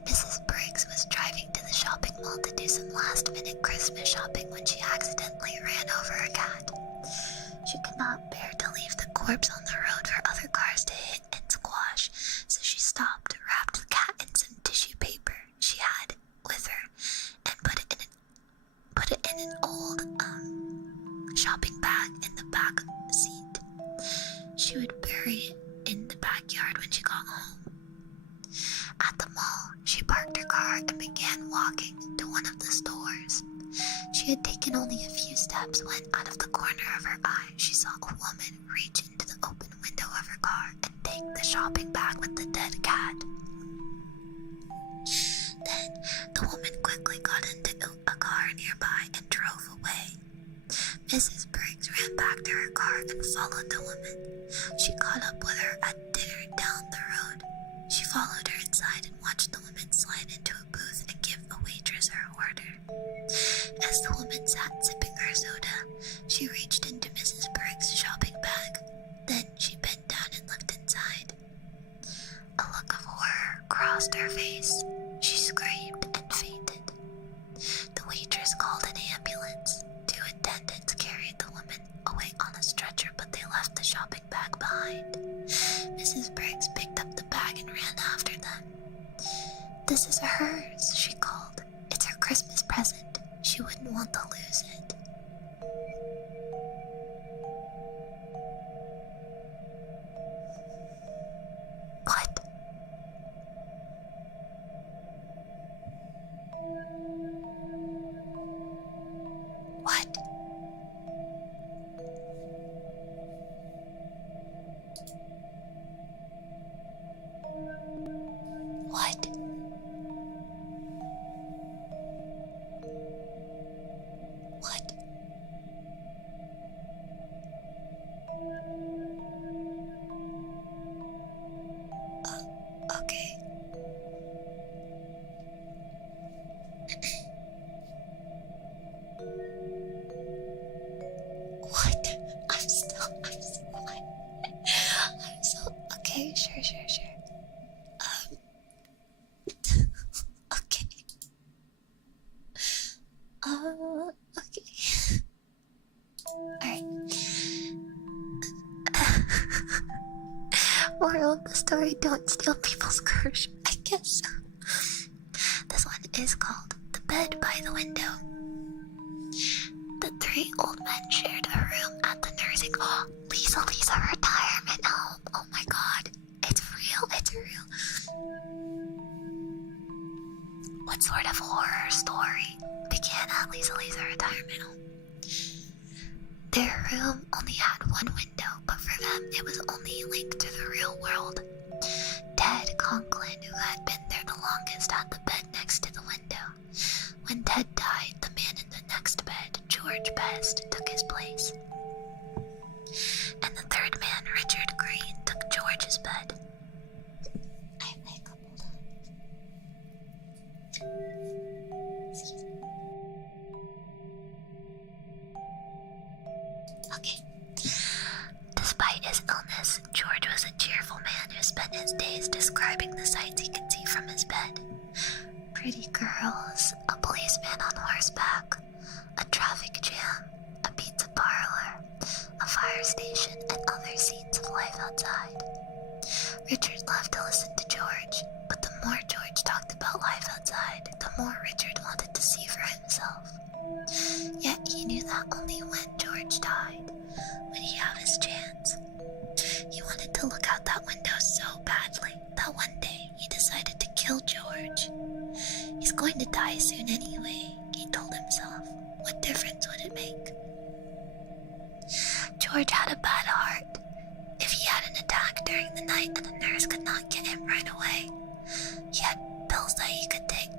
Mrs. Briggs was driving to the shopping mall to do some last-minute Christmas shopping when she accidentally ran over a cat. She could not bear to leave the corpse on the road for other cars to hit and squash, so she stopped, wrapped the cat in some tissue paper she had with her, and put it in an old shopping bag in the back seat. She would bury it in the backyard when she got home. At the mall, she parked her car and began walking to one of the stores. She had taken only a few steps when, out of the corner of her eye, she saw a woman reach into the open window of her car and take the shopping bag with the dead cat. Then, the woman quickly got into a car nearby and drove away. Mrs. Briggs ran back to her car and followed the woman. She caught up with her at dinner down the road. She followed her inside and watched the woman slide into a booth and give the waitress her order. As the woman sat sipping her soda, she reached into Mrs. Briggs' shopping bag. Then she bent down and looked inside. A look of horror crossed her face. She screamed and fainted. The waitress called an ambulance. 2 attendants carried the woman away on a stretcher, but they left the shopping bag behind. Mrs. Briggs picked up the bag and ran after them. "This is hers," she called. "It's her Christmas present. She wouldn't want to lose it." What? What? What? What? Okay. What? I'm so okay, sure. Okay. Okay. Alright. Moral of the story, don't steal people's crush. I guess so. This one is called The Bed by the Window. The 3 old men shared a room at the nursing home. Lisa retirement home. Oh my god. It's real. what sort of horror story began at Lisa's retirement home? Their room only had one window, but for them it was only linked to the real world. Ted Conklin, who had been there the longest, had the bed next to the window. When Ted died, the man in the next bed, George Best, took his place. And the third man, Richard Green, took George's bed. I have makeup, hold on. Excuse me. Okay. Despite his illness, George was a cheerful man who spent his days describing the sights he could see from his bed. Pretty girls, a policeman on horseback, a traffic jam, a pizza parlor, a fire station, and other scenes of life outside. Richard loved to listen to George, but the more George talked about life outside, the more Richard wanted to see for himself. Yet he knew that only when George died would he have his chance. He wanted to look out that window so badly that one day he decided to kill George. He's going to die soon anyway, he told himself. What difference would it make? George had a bad heart. If he had an attack during the night and the nurse could not get him right away, he had pills that he could take.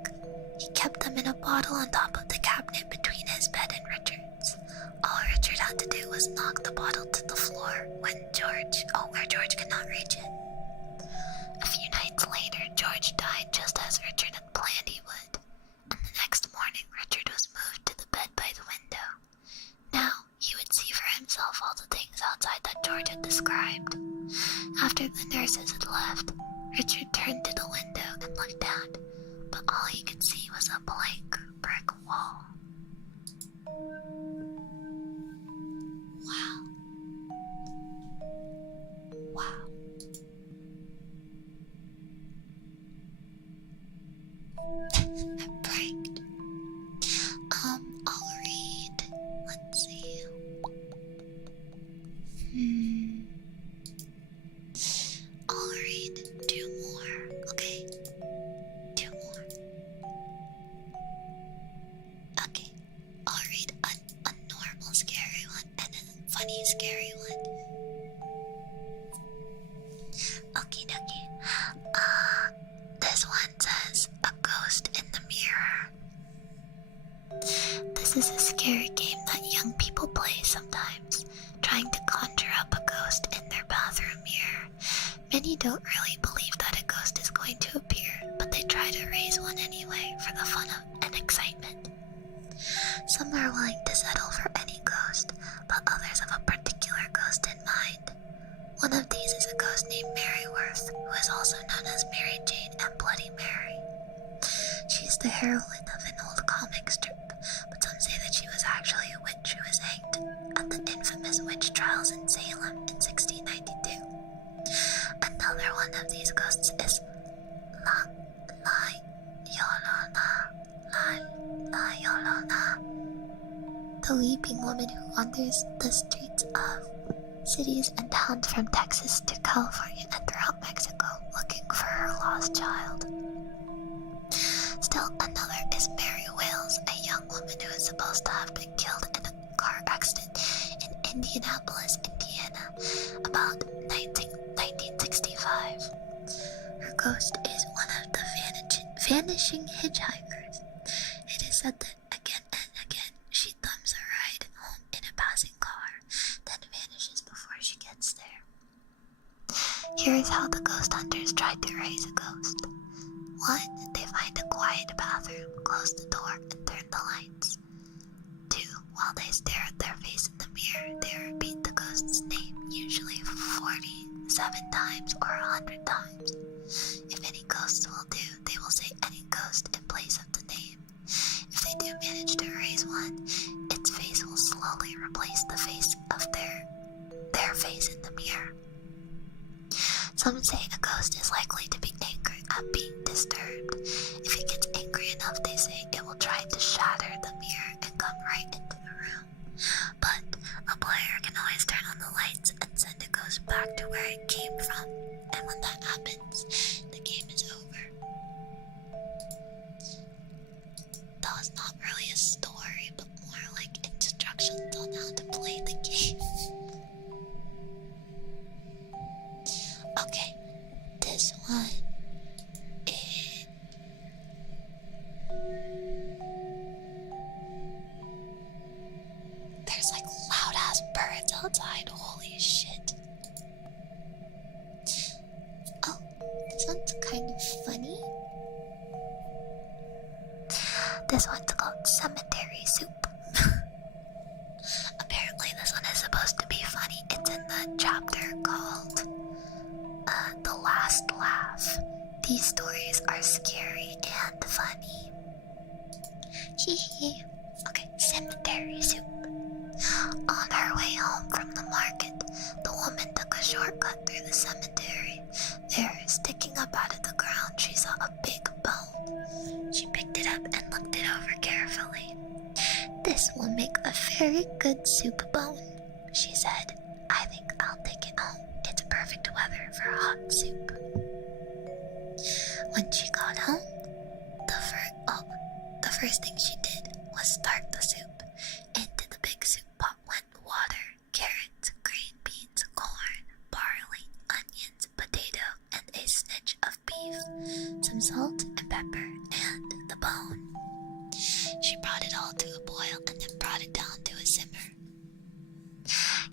He kept them in a bottle on top of the cabinet between his bed and Richard's. All Richard had to do was knock the bottle to the floor where George could not reach it. A few nights later, George died just as Richard had planned he would, and the next morning Richard was moved to the bed by the window. Now he would see for himself all the things outside that George had described. After the nurses had left, Richard turned to the window and looked out, but all he could see was a blank brick wall. Wow. Wow. I'm pranked. I'll read. Let's see. I'll read 2 more, okay? 2 more. Okay, I'll read a normal scary one and a funny scary one. Okie dokie. This one says, a ghost in the mirror. This is a scary game that young people play sometimes, trying to conjure up a ghost in their bathroom mirror. Many don't really believe that a ghost is going to appear, but they try to raise one anyway for the fun and excitement. Some are willing to settle for any ghost, but others have a particular ghost in mind. One of these is a ghost named Maryworth, who is also known as Mary Jane and Bloody Mary. She is the heroine of an old comic strip, but some say that she was actually a witch who was hanged at the infamous witch trials in Salem in 1692. Another one of these ghosts is La Llorona, the weeping woman who wanders the streets of cities and towns from Texas to California and throughout Mexico looking for her lost child. Still another is Mary Wales, a young woman who is supposed to have been killed in a car accident in Indianapolis, Indiana, about 1965. Her ghost is one of the vanishing hitchhikers. It is said that again and again she thumbs a ride home in a passing car, then vanishes before she gets there. Here is how the ghost hunters tried to raise a ghost. 1. They find a quiet bathroom, close the door, and turn the lights. 2. While they stare at their face in the mirror, they repeat the ghost's name, usually 47 times or 100 times. If any ghosts will do, they will say any ghost in place of the name. If they do manage to raise one, its face will slowly replace the face of their face in the mirror. Some say a ghost is likely to be angry at being disturbed. If it gets angry enough, they say it will try to shatter the mirror and come right into the room. But a player can always turn on the lights and send a ghost back to where it came from. And when that happens, the game is over. was not really a story, but more like instructions on how to play the game. Okay, this one is... There's like loud ass birds outside, holy shit. Oh, this one's kind of funny. This one's called Cemetery Soup. Apparently this one is supposed to be funny. It's in the chapter called The Last Laugh. These stories are scary and funny. Hee. Okay, Cemetery Soup. On her way home from the market, the woman took a shortcut through the cemetery. There, sticking up out of the ground, she saw a big bone. She picked it up and looked it over carefully. "This will make a very good soup bone," she said. "I think I'll take it home. It's perfect weather for hot soup." When she got home, the first thing she did was start the soup. Into the big soup pot went water, carrots, green beans, corn, barley, onions, potato, and a snitch of beef, some salt and pepper, and the bone. She brought it all to a boil and then brought it down to a simmer.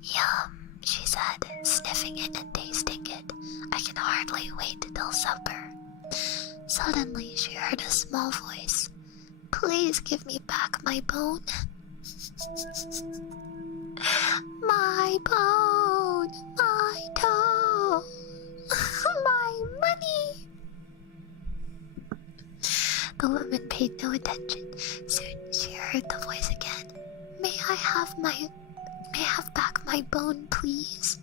"Yum," she said, sniffing it and tasting it. "I can hardly wait till supper." Suddenly she heard a small voice. "Please give me back my bone." "My bone, my toe, my money." The woman paid no attention. Soon she heard the voice again. May I have back my bone, please?"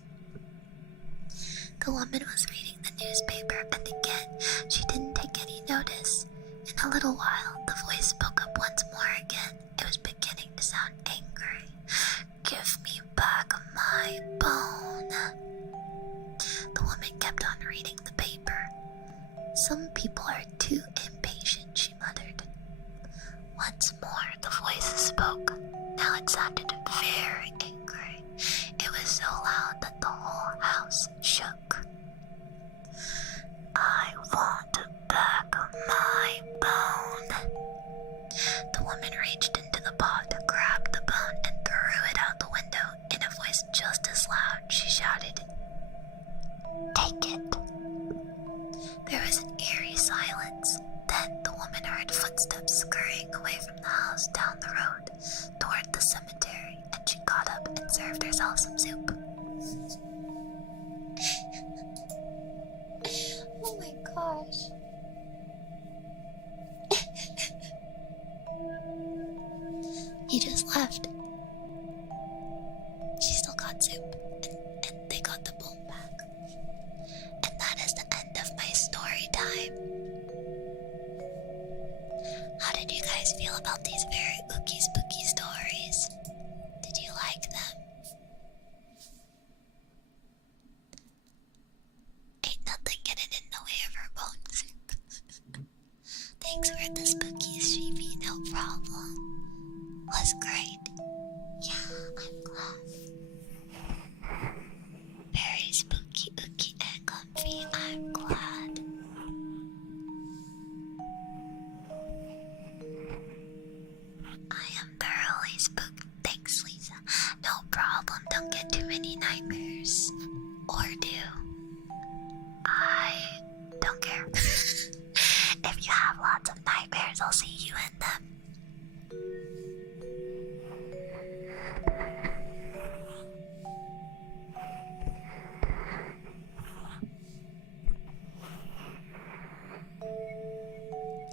The woman was reading the newspaper, and again she didn't take any notice. In a little while, the voice spoke up once more again. It was beginning to sound angry. "Give me back my bone." The woman kept on reading the paper. "Some people are too impatient," she muttered. Once more the voice spoke. Now it sounded very angry. It was so loud that the whole house shook. "I want back my bone." The woman reached into the pot, grabbed the bone, and threw it out the window. In a voice just as loud, she shouted, "Take it." There was an eerie silence. Then the woman heard footsteps scurrying away from the house down the road toward the cemetery, and she got up and served herself some soup. Oh my gosh. He just left. She still got soup, and they got the bone back. And that is the end of my story time. How did you guys feel about these very ooky spooky stories? Did you like them? Ain't nothing getting in the way of her bone soup. Thanks for the spooky sheepy, no problem. Was great. Yeah, I'm glad. Very spooky, ooky, and comfy. I'm glad. I am thoroughly spooked. Thanks, Lisa. No problem. Don't get too many nightmares. Or do. I don't care. If you have lots of nightmares, I'll see you in them.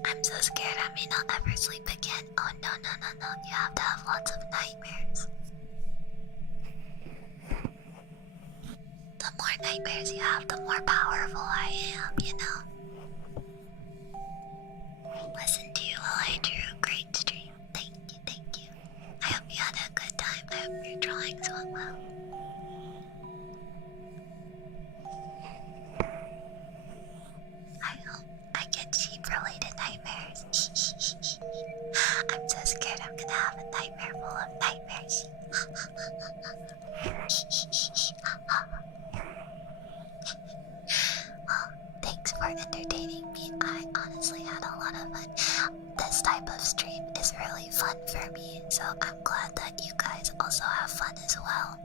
I'm so scared I may not ever sleep again. Oh no. You have to have lots of nightmares. The more nightmares you have, the more powerful I am, you know? Listen to you while I drew a great stream. Thank you. I hope you had a good time. I hope your drawings went well. I hope I get sheep-related nightmares. I'm so scared I'm gonna have a nightmare full of nightmares. Thanks for entertaining me. I honestly had a lot of fun. This type of stream is really fun for me, so I'm glad that you guys also have fun as well.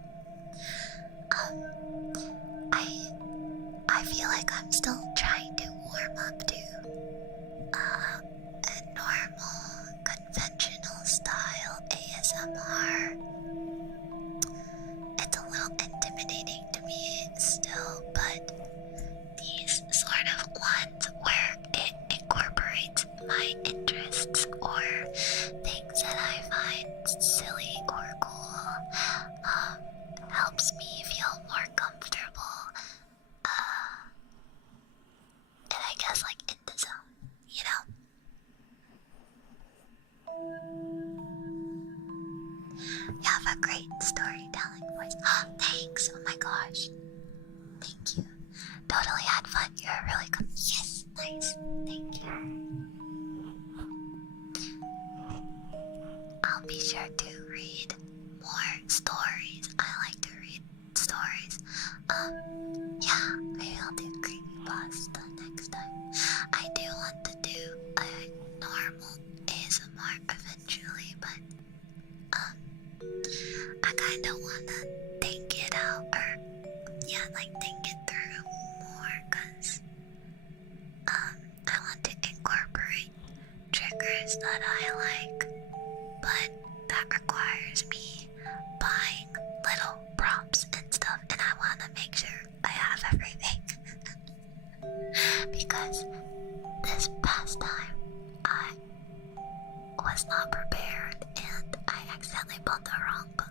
I feel like I'm still trying to warm up to a normal, conventional style ASMR. It's a little intimidating to me still, but these sort of ones where it incorporates my interests or things that I find silly or cool helps me feel more comfortable and I guess like in the zone, you know? You have a great storytelling voice. Oh, thanks. Oh my gosh. Thank you. Totally had fun. You're really good. Yes, nice. Thank you. I'll be sure to read more stories. I like to read stories. Yeah, maybe I'll do creepypasta next time. I do want to do a normal ASMR eventually, but I kinda wanna think it out, or yeah, like think it through more, cause I want to incorporate triggers that I like, but that requires me buying little props and stuff, and I wanna make sure I have everything. Because this past time I was not prepared and I accidentally bought the wrong book.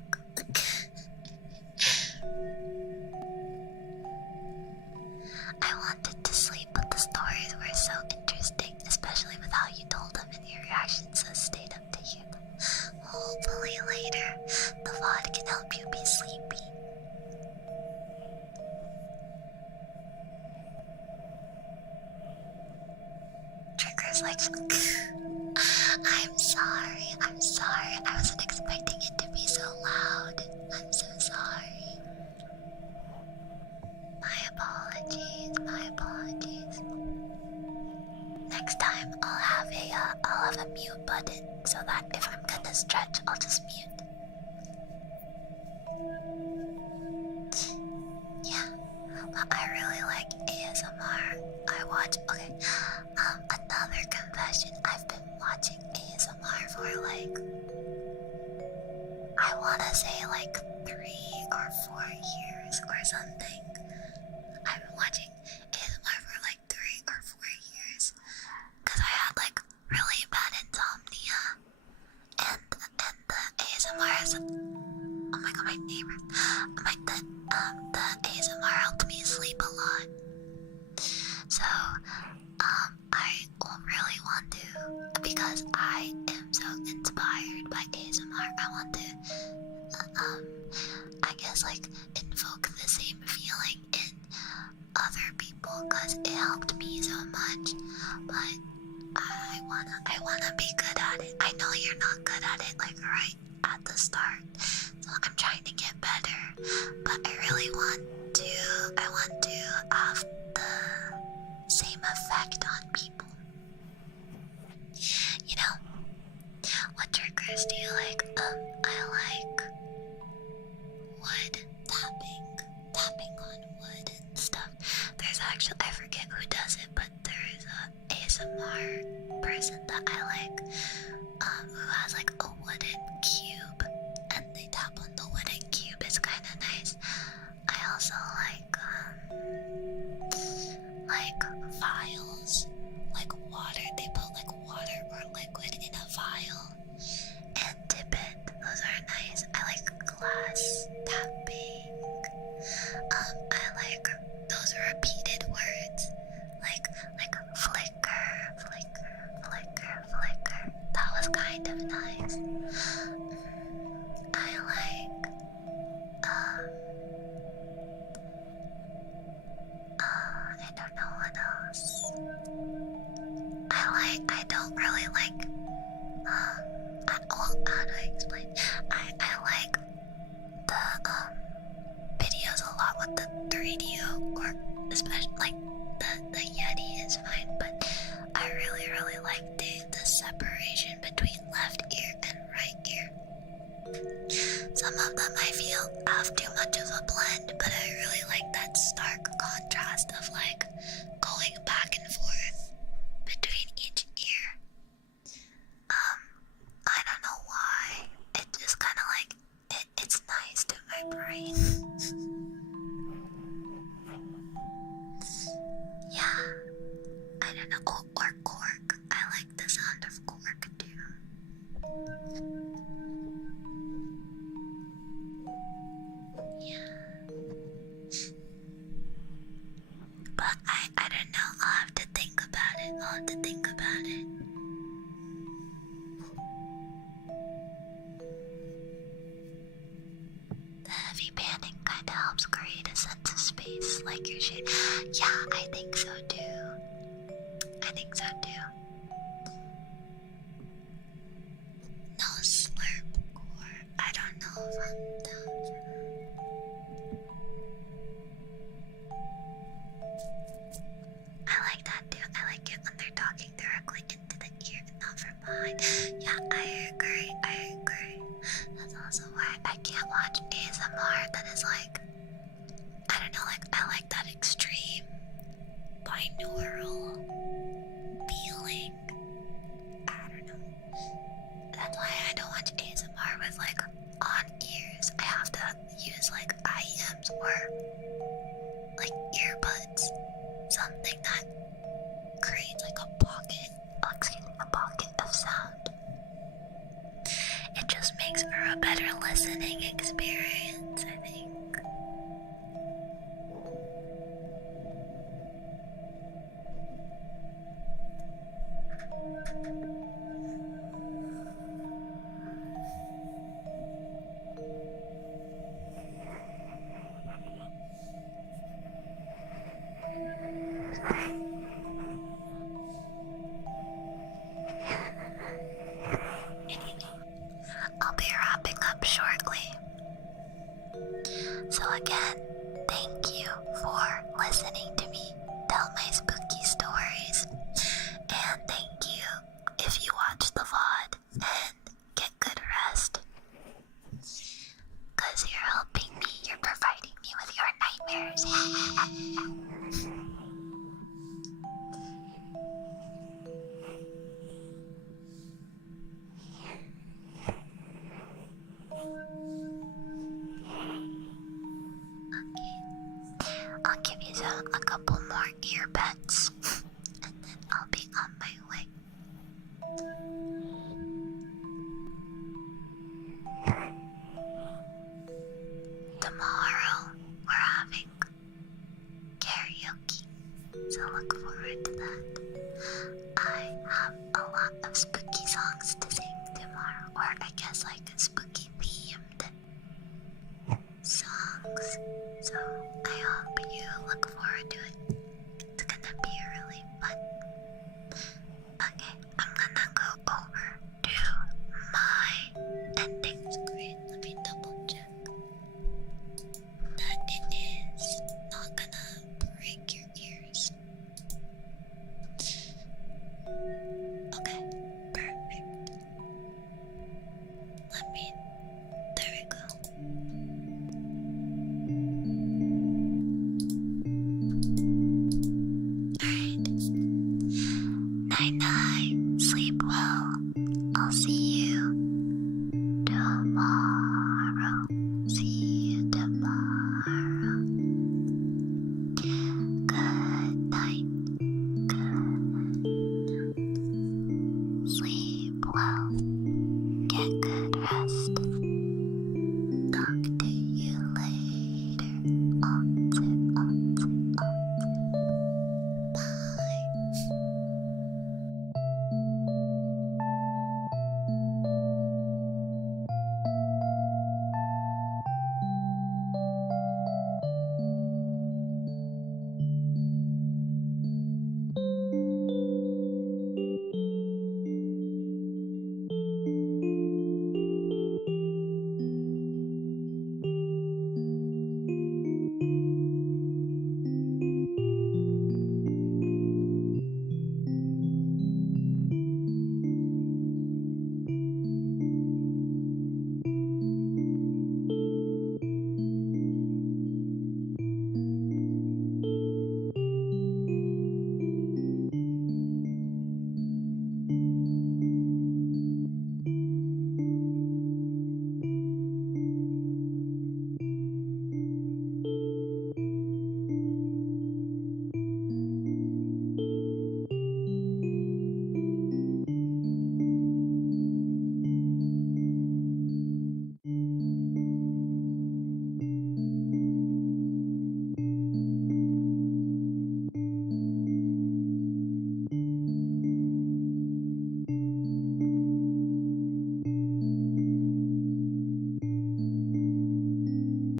I wanted to sleep, but the stories were so interesting, especially with how you told them and your reactions, so stayed up to hear them. Hopefully later, the VOD can help you be sleepy. Triggers like I'm sorry, I wasn't expecting it to be so loud. I'm so sorry. My apologies. Next time I'll have a mute button so that if I'm gonna stretch, I'll just mute. Yeah, but I really like ASMR. Another confession. I've been watching ASMR for like, I wanna say like 3 or 4 years or something. I've been watching ASMR for like 3 or 4 years because I had like really bad insomnia, and the ASMR is, oh my god, my neighbor, the ASMR helped me sleep a lot. So I really want to, because I am so inspired by ASMR, I want to I guess like invoke the same feeling in other people, because it helped me so much. But I wanna be good at it. I know you're not good at it like right at the start, so I'm trying to get better. But I really want to have the same effect on people. You know, what triggers do you like? I like wood tapping on wood and stuff. There's actually, I forget who does it, but there is a ASMR person that I like, who has like a wooden cube, and they tap on the wooden cube. It's kind of nice. I also like vials, like water. They put like water or liquid in a vial and dip it. Those are nice. I like glass tapping. I like those repeated words, like flicker, flicker, flicker, flicker. That was kind of nice. I like I don't know what else. I don't really like explain. I like the videos a lot with the 3D, or especially like the Yeti is fine, but I really like the separation between left ear and right ear. Some of them I feel have too much of a blend, but I really like that stark contrast of like going back and forth between each ear. I don't know why. It just kind of like it's nice to my brain. Yeah, I don't know. Oh, or cork. I like the sound of cork too. Yeah. But I don't know. I'll have to think about it. The heavy panning kind of helps create a sense of space, like you're shooting. Yeah, I think so too. No slurp core. I don't know if I'm down for that. I like that too. I like it when they're talking directly into the ear and not from behind. Yeah, I agree. That's also why I can't watch ASMR that is like, I don't know, like I like that extreme binaural feeling. I don't know. That's why I don't watch ASMR with like on ears. I have to use like IEMs or like earbuds. Something that creates like a pocket of sound. It just makes for a better listening experience, I think. I'll be wrapping up shortly. So again, thank you for listening to me tell my spooky stories. And thank you if you watch the VOD and get good rest. Cause you're helping me, you're providing me with your nightmares. I'll give you a couple more ear pets, and then I'll be on my way. Tomorrow we're having karaoke, so look forward to that. I have a lot of spooky songs to sing tomorrow, or I guess like spooky themed songs. So I hope you look forward to it. It's gonna be really fun. Okay, I'm gonna go over to my ending screen. Let me double check that it is not gonna break your ears. Okay, perfect. There we go. Alright. Night-night. Sleep well. I'll see you tomorrow. See you tomorrow. Good night. Good night. Sleep well.